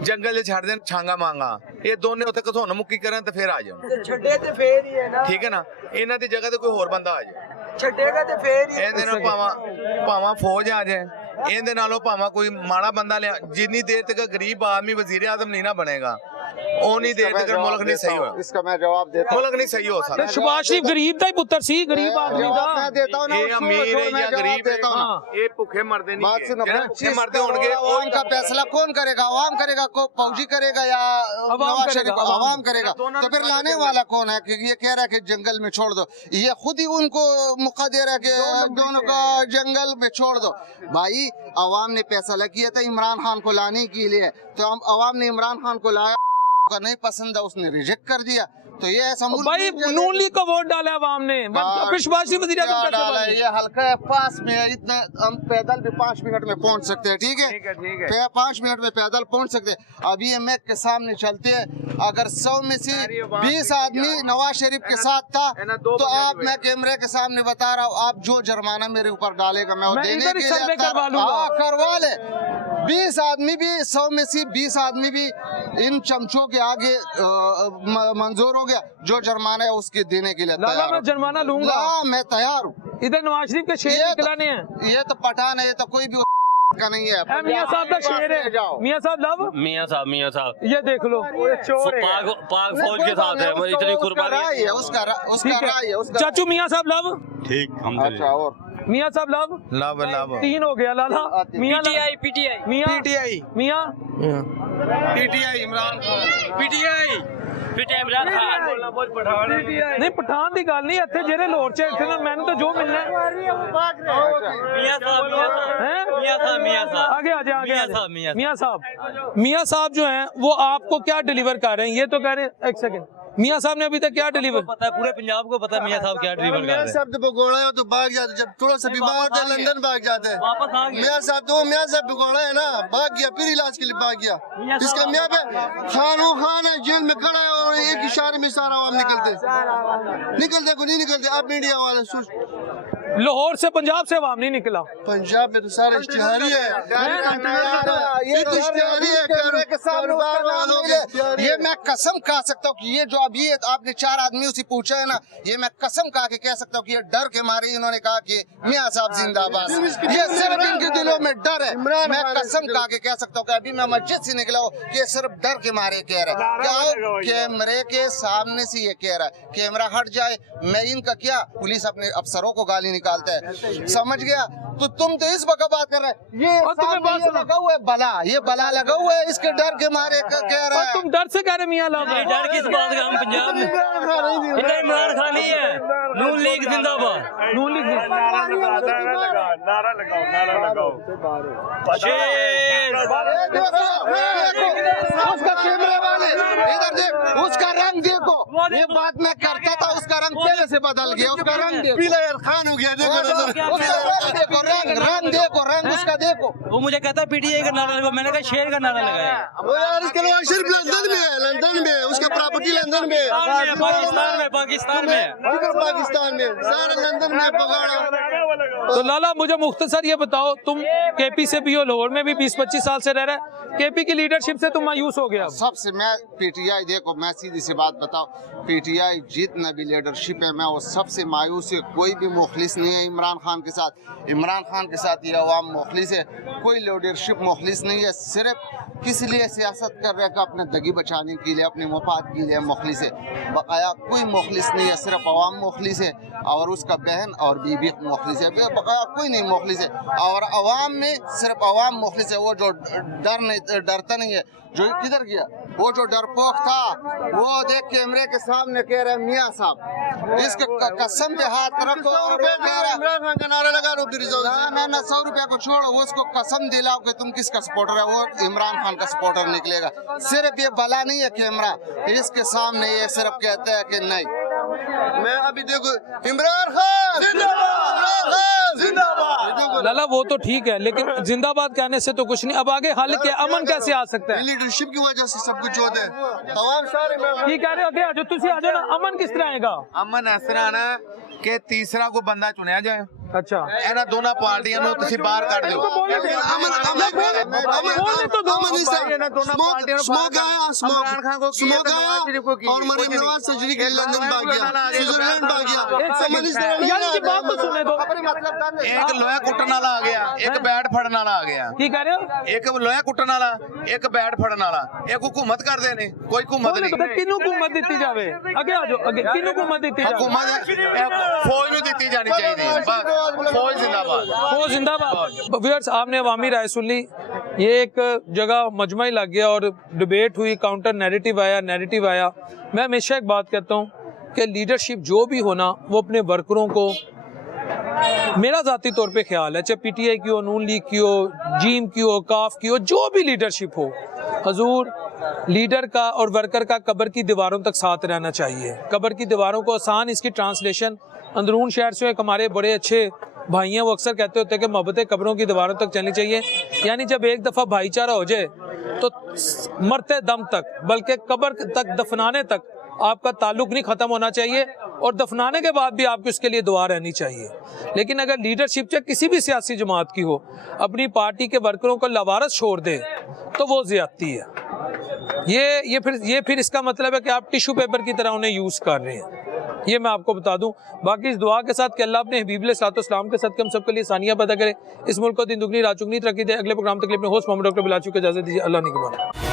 जंगल छड़ देन छांगा मांगा ये दोने उत्थे घसोन मुक्की करन ते फिर आ जान छड़े ते फेर ही है ना ठीक है ना इन्हां दी जगह ते कोई होर बंदा आ जाए छड़ेगा ते फेर ही ਇਹਦੇ ਨਾਲ ਭਾਵਾਂ ਫੌਜ ਆ ਜਾਏ ਇਹਦੇ ਨਾਲੋਂ ਭਾਵਾਂ ਕੋਈ ਮਾੜਾ ਬੰਦਾ ਲਿਆ ਜਿੰਨੀ ਦੇਰ ਤੱਕ ਗਰੀਬ ਆਦਮੀ ਵਜ਼ੀਰ ਆਜ਼ਮ ਨਹੀਂ ਨਾ ਬਣੇਗਾ ਉਨੀ ਦੇਰ ਤੱਕ ਮੁਲਕ ਨਹੀਂ ਸਹੀ ਹੋਇਆ इसका मैं जवाब देता हूँ ਮੁਲਕ ਨਹੀਂ ਸਹੀ ਹੋ ਸਕਦਾ शहबाज शरीफ गरीब का ही पुत्र सी गरीब आदमी जवाब मैं का देता हूँ ना ਇਹ ਅਮੀਰ ਹੈ ਜਾਂ ਗਰੀਬ देता हूँ ना ਹੈ ਇਹ ਭੁੱਖੇ ਮਰਦੇ ਨਹੀਂ बात सुनो ਜਿਹੜੇ ਭੁੱਖੇ ਮਰਦੇ होंगे आवाम का फैसला कौन करेगा आवाम करेगा को फौजी करेगा या नवाज शरीफ आवाम करेगा तो फिर लाने वाला कौन है क्योंकि ये कह रहा है कि जंगल में छोड़ दो ये खुद ही उनको मौका दे रहा है कि दोनों का जंगल में छोड़ दो भाई आवाम ने फैसला किया था इमरान खान को लाने के लिए तो हम आवाम ने इमरान खान को लाया का नहीं पसंद है उसने रिजेक्ट कर दिया तो ये ऐसा मुल्क भाई नहीं चलेगा। नून लीग का वोट डाला आवाम ने फिर शहबाज शरीफ वज़ीर आज़म क्या कैसे डाला है? बने? ये हल्का है पास में है, इतना हम पैदल भी 5 मिनट में पहुंच सकते हैं ठीक है 5 मिनट में पैदल पहुंच सकते हैं अभी ये मैक के सामने चलते हैं अगर 100 में से 20 आदमी नवाज शरीफ के साथ था तो आप मैं कैमरे के सामने बता रहा हूँ आप जो जुर्माना मेरे ऊपर डालेगा मैं वो मैं देने इधर के ही सर्वे लिए तैयार- करवा लूंगा। हाँ, करवा ले 20 आदमी भी 100 में से 20 आदमी भी इन चमचों के आगे मंजूर हो गया जो जुर्माना है उसके देने के लिए लाला तैयार मैं हूँ। जुर्माना लूंगा हाँ, मैं तैयार हूँ इधर नवाज शरीफ के शेर ये तो- निकलाने हैं ये तो पठान है ये तो कोई भी का नहीं है ए, मियां साहब का शेर है मियां साहब लव मियाँ साहब ये देख लो पाक फौज के साथ है हमारी इतनी कुर्बानी राय है उसका ठीक राय है है उसका चाचू मियां साहब लव ठीक अच्छा और मियां साहब लव ਲਵ ਲਵ 3 हो गया लाला मियां पीटीआई मियां मियां पीटीआई इमरान पीटीआई इमरान खान नहीं पठान की गल नहीं इतने जेरे लोर च इतने मैंने तो जो मिलना है मियाँ साहब हैं? आगे आ जाए मियां साहब, मियां मियां साहब जो हैं वो आपको क्या डिलीवर कर रहे हैं ये तो कह रहे हैं एक सेकंड मियां साहब ने अभी तक क्या डिलीवर पता है पूरे पंजाब को पता है मियाँ साहब क्या डिलीवर कर मियाँ रहे हैं साहब तो भगोड़ा है तो भाग जाते जब थोड़ा सा बीमार थे लंदन भाग जाते हैं वापस आ गए मियाँ साहब भगोड़ा है ना भाग गया फिर इलाज के लिए भाग गया इसका मियाँ पे खान है जेल में खड़ा है और एक इशारे में सारा आवाम निकलते को नहीं निकलते अब मीडिया वाले लाहौर से पंजाब से अवाम नहीं निकला पंजाब में तो सारा इश्तिहारी है ये तो इश्तिहारी है कैमरे के सामने उसका नाम नहीं ले। ये मैं कसम खा सकता हूँ कि ये जो अभी आपने 4 आदमियों से पूछा है ना ये मैं कसम खा के कह सकता हूँ कि ये डर के मारे इन्होंने कहा कि मियाँ साहब जिंदाबाद ये सिर्फ इनके दिलों में डर है मैं कसम खा के कह सकता हूँ कि अभी मैं मस्जिद से निकला हूँ कि ये सिर्फ डर के मारे कह रहा है क्या कैमरे के सामने से ये कह रहा है कैमरा हट जाए मैं इनका क्या पुलिस अपने अफसरों को गाली निकालता है समझ गया तो तुम तो इस वक्त बात कर रहे हैं ये सामने ये लगा हुआ है बला ये बला लगा हुआ है इसके डर के मारे कह रहा है तुम डर से कह रहे मियां लाभ नहीं, डर किस बात का हम पंजाब में इधर इमरान खान ही है नून लीग जिंदाबाद नून लीग उसका कैमरे वाले इधर देख उसका रंग देखो ये बात मैं करता था उसका रंग पहले से बदल गया उसका रंग देखो पीला यार खान हो गया देखो रंग देखो रंग उसका देखो वो मुझे कहता पीटीआई का नारा लगा मैंने कहा शेर का नारा लगाया वो यार इसके नवाज शरीफ लंदन में है उसका प्रॉपर्टी लंदन में है पाकिस्तान में पाकिस्तान में सारा लंदन में पगाड़ा तो लाला मुझे मुख्तसर ये बताओ तुम केपी से भी हो लाहौर में भी 20-25 साल से रह रहे हैं केपी की लीडरशिप से तुम मायूस हो गया अब। सबसे मैं पीटीआई देखो मैं सीधी सी बात बताऊं पीटीआई जितना भी लीडरशिप है मैं वो सबसे मायूस है कोई भी मुखलिस नहीं है इमरान खान के साथ ये अवाम मुखलिस है कोई लीडरशिप मुखलिस नहीं है सिर्फ किस लिए सियासत कर रहे हैं अपने दगी बचाने के लिए अपने मफाद के लिए मुखलिस है बकाया कोई मुखलिस नहीं है सिर्फ अवाम मुखलिस है और उसका बहन और बीबी मुखलिस है बकाया कोई नहीं मुखलिस है और अवाम में सिर्फ अवाम मुखलिस है वो जो डरता नहीं है जो किधर गया वो जो डरपोक था वो देख कैमरे के सामने कह रहे मियाँ साहब इसके कसम पे हाथ रखो और वो कह रहा इमरान खान का नारा लगा रो फिर ना 100 रुपया को छोड़ो वो उसको कसम दिलाओ कि तुम किसका सपोर्टर है वो इमरान खान का सपोर्टर निकलेगा सिर्फ ये भला नहीं है कैमरा इसके सामने ये सिर्फ कहते हैं कि नहीं मैं अभी देखो इमरान खान जिंदाबाद लाला वो तो ठीक है लेकिन जिंदाबाद कहने से तो कुछ नहीं अब आगे हल क्या अमन कैसे आ सकता है लीडरशिप की वजह से सब कुछ होता है तमाम सारे ये कह रहे हो आगे आ जाओ तुसी आ जाओ ना अमन किस तरह आएगा अमन इस तरह आना कि तीसरा कोई बंदा चुनिया जाए अच्छा ਇਹਨਾਂ ਦੋਨਾਂ ਪਾਰਟੀਆਂ ਨੂੰ ਤੁਸੀਂ ਬਾਹਰ ਕੱਢ ਦਿਓ ਇਹਨਾਂ ਦੋਨਾਂ ਪਾਰਟੀਆਂ ਨੂੰ स्मोक आया इमरान खान को स्मोक आया और मरीम नवाज सर्जरी के लिए लंदन भाग गया, स्विट्जरलैंड भाग गया। यार की बात तो सुने दो। ਇੱਕ ਲੋਹਾ ਕੁੱਟਣ ਵਾਲਾ ਆ ਗਿਆ, ਇੱਕ ਬੈਟ ਫੜਨ ਵਾਲਾ ਆ ਗਿਆ। की कह रहे हो? ਇੱਕ ਲੋਹਾ ਕੁੱਟਣ ਵਾਲਾ, ਇੱਕ ਬੈਟ ਫੜਨ ਵਾਲਾ। ਇਹ हुकूमत करते ने, कोई हुकूमत नहीं। किनू हुकूमत दी जावे? आगे आ जाओ, आगे किनू हुकूमत दी जावे? हुकूमत फौज ਨੂੰ ਦਿੱਤੀ जानी चाहिए। बस फौज जिंदाबाद, फौज जिंदाबाद। व्यूअर्स, आपने अवामी राय सुन ली। ये एक जगह मजमा ही लग गया और डिबेट हुई, काउंटर नैरेटिव आया। मैं हमेशा एक बात कहता हूँ कि लीडरशिप जो भी होना वो अपने वर्करों को, मेरा ज़ाती तौर पे ख्याल है, चाहे PTI की हो, नून लीग की हो, जीम की हो, काफ की हो, जो भी लीडरशिप हो, हजूर लीडर का और वर्कर का कब्र की दीवारों तक साथ रहना चाहिए। कब्र की दीवारों को आसान, इसकी ट्रांसलेशन अंदरून शहर से एक हमारे बड़े अच्छे भाई हैं, वो अक्सर कहते होते हैं कि मोहब्बतें कब्रों की दीवारों तक चलनी चाहिए। यानी जब एक दफ़ा भाईचारा हो जाए तो मरते दम तक, बल्कि कब्र तक दफनाने तक आपका ताल्लुक नहीं ख़त्म होना चाहिए, और दफनाने के बाद भी आपकी उसके लिए दुआ रहनी चाहिए। लेकिन अगर लीडरशिप चाहे किसी भी सियासी जमात की हो, अपनी पार्टी के वर्करों को लावारस छोड़ दे तो वो ज़्यादती है। ये फिर इसका मतलब है कि आप टिश्यू पेपर की तरह उन्हें यूज़ कर रहे हैं। ये मैं आपको बता दूं। बाकी इस दुआ के साथ कि अल्लाह अपने हबीब अलैहिस्सलाम के साथ हम सबके लिए सानिया पैदा करे, इस मुल्क को दिन दुगनी रात चुगनी तरक्की दे। अगले प्रोग्राम तक अपने होस्ट मोहम्मद डॉक्टर बिलाल चुके इजाज़त दीजिए। अल्लाह निगहबान।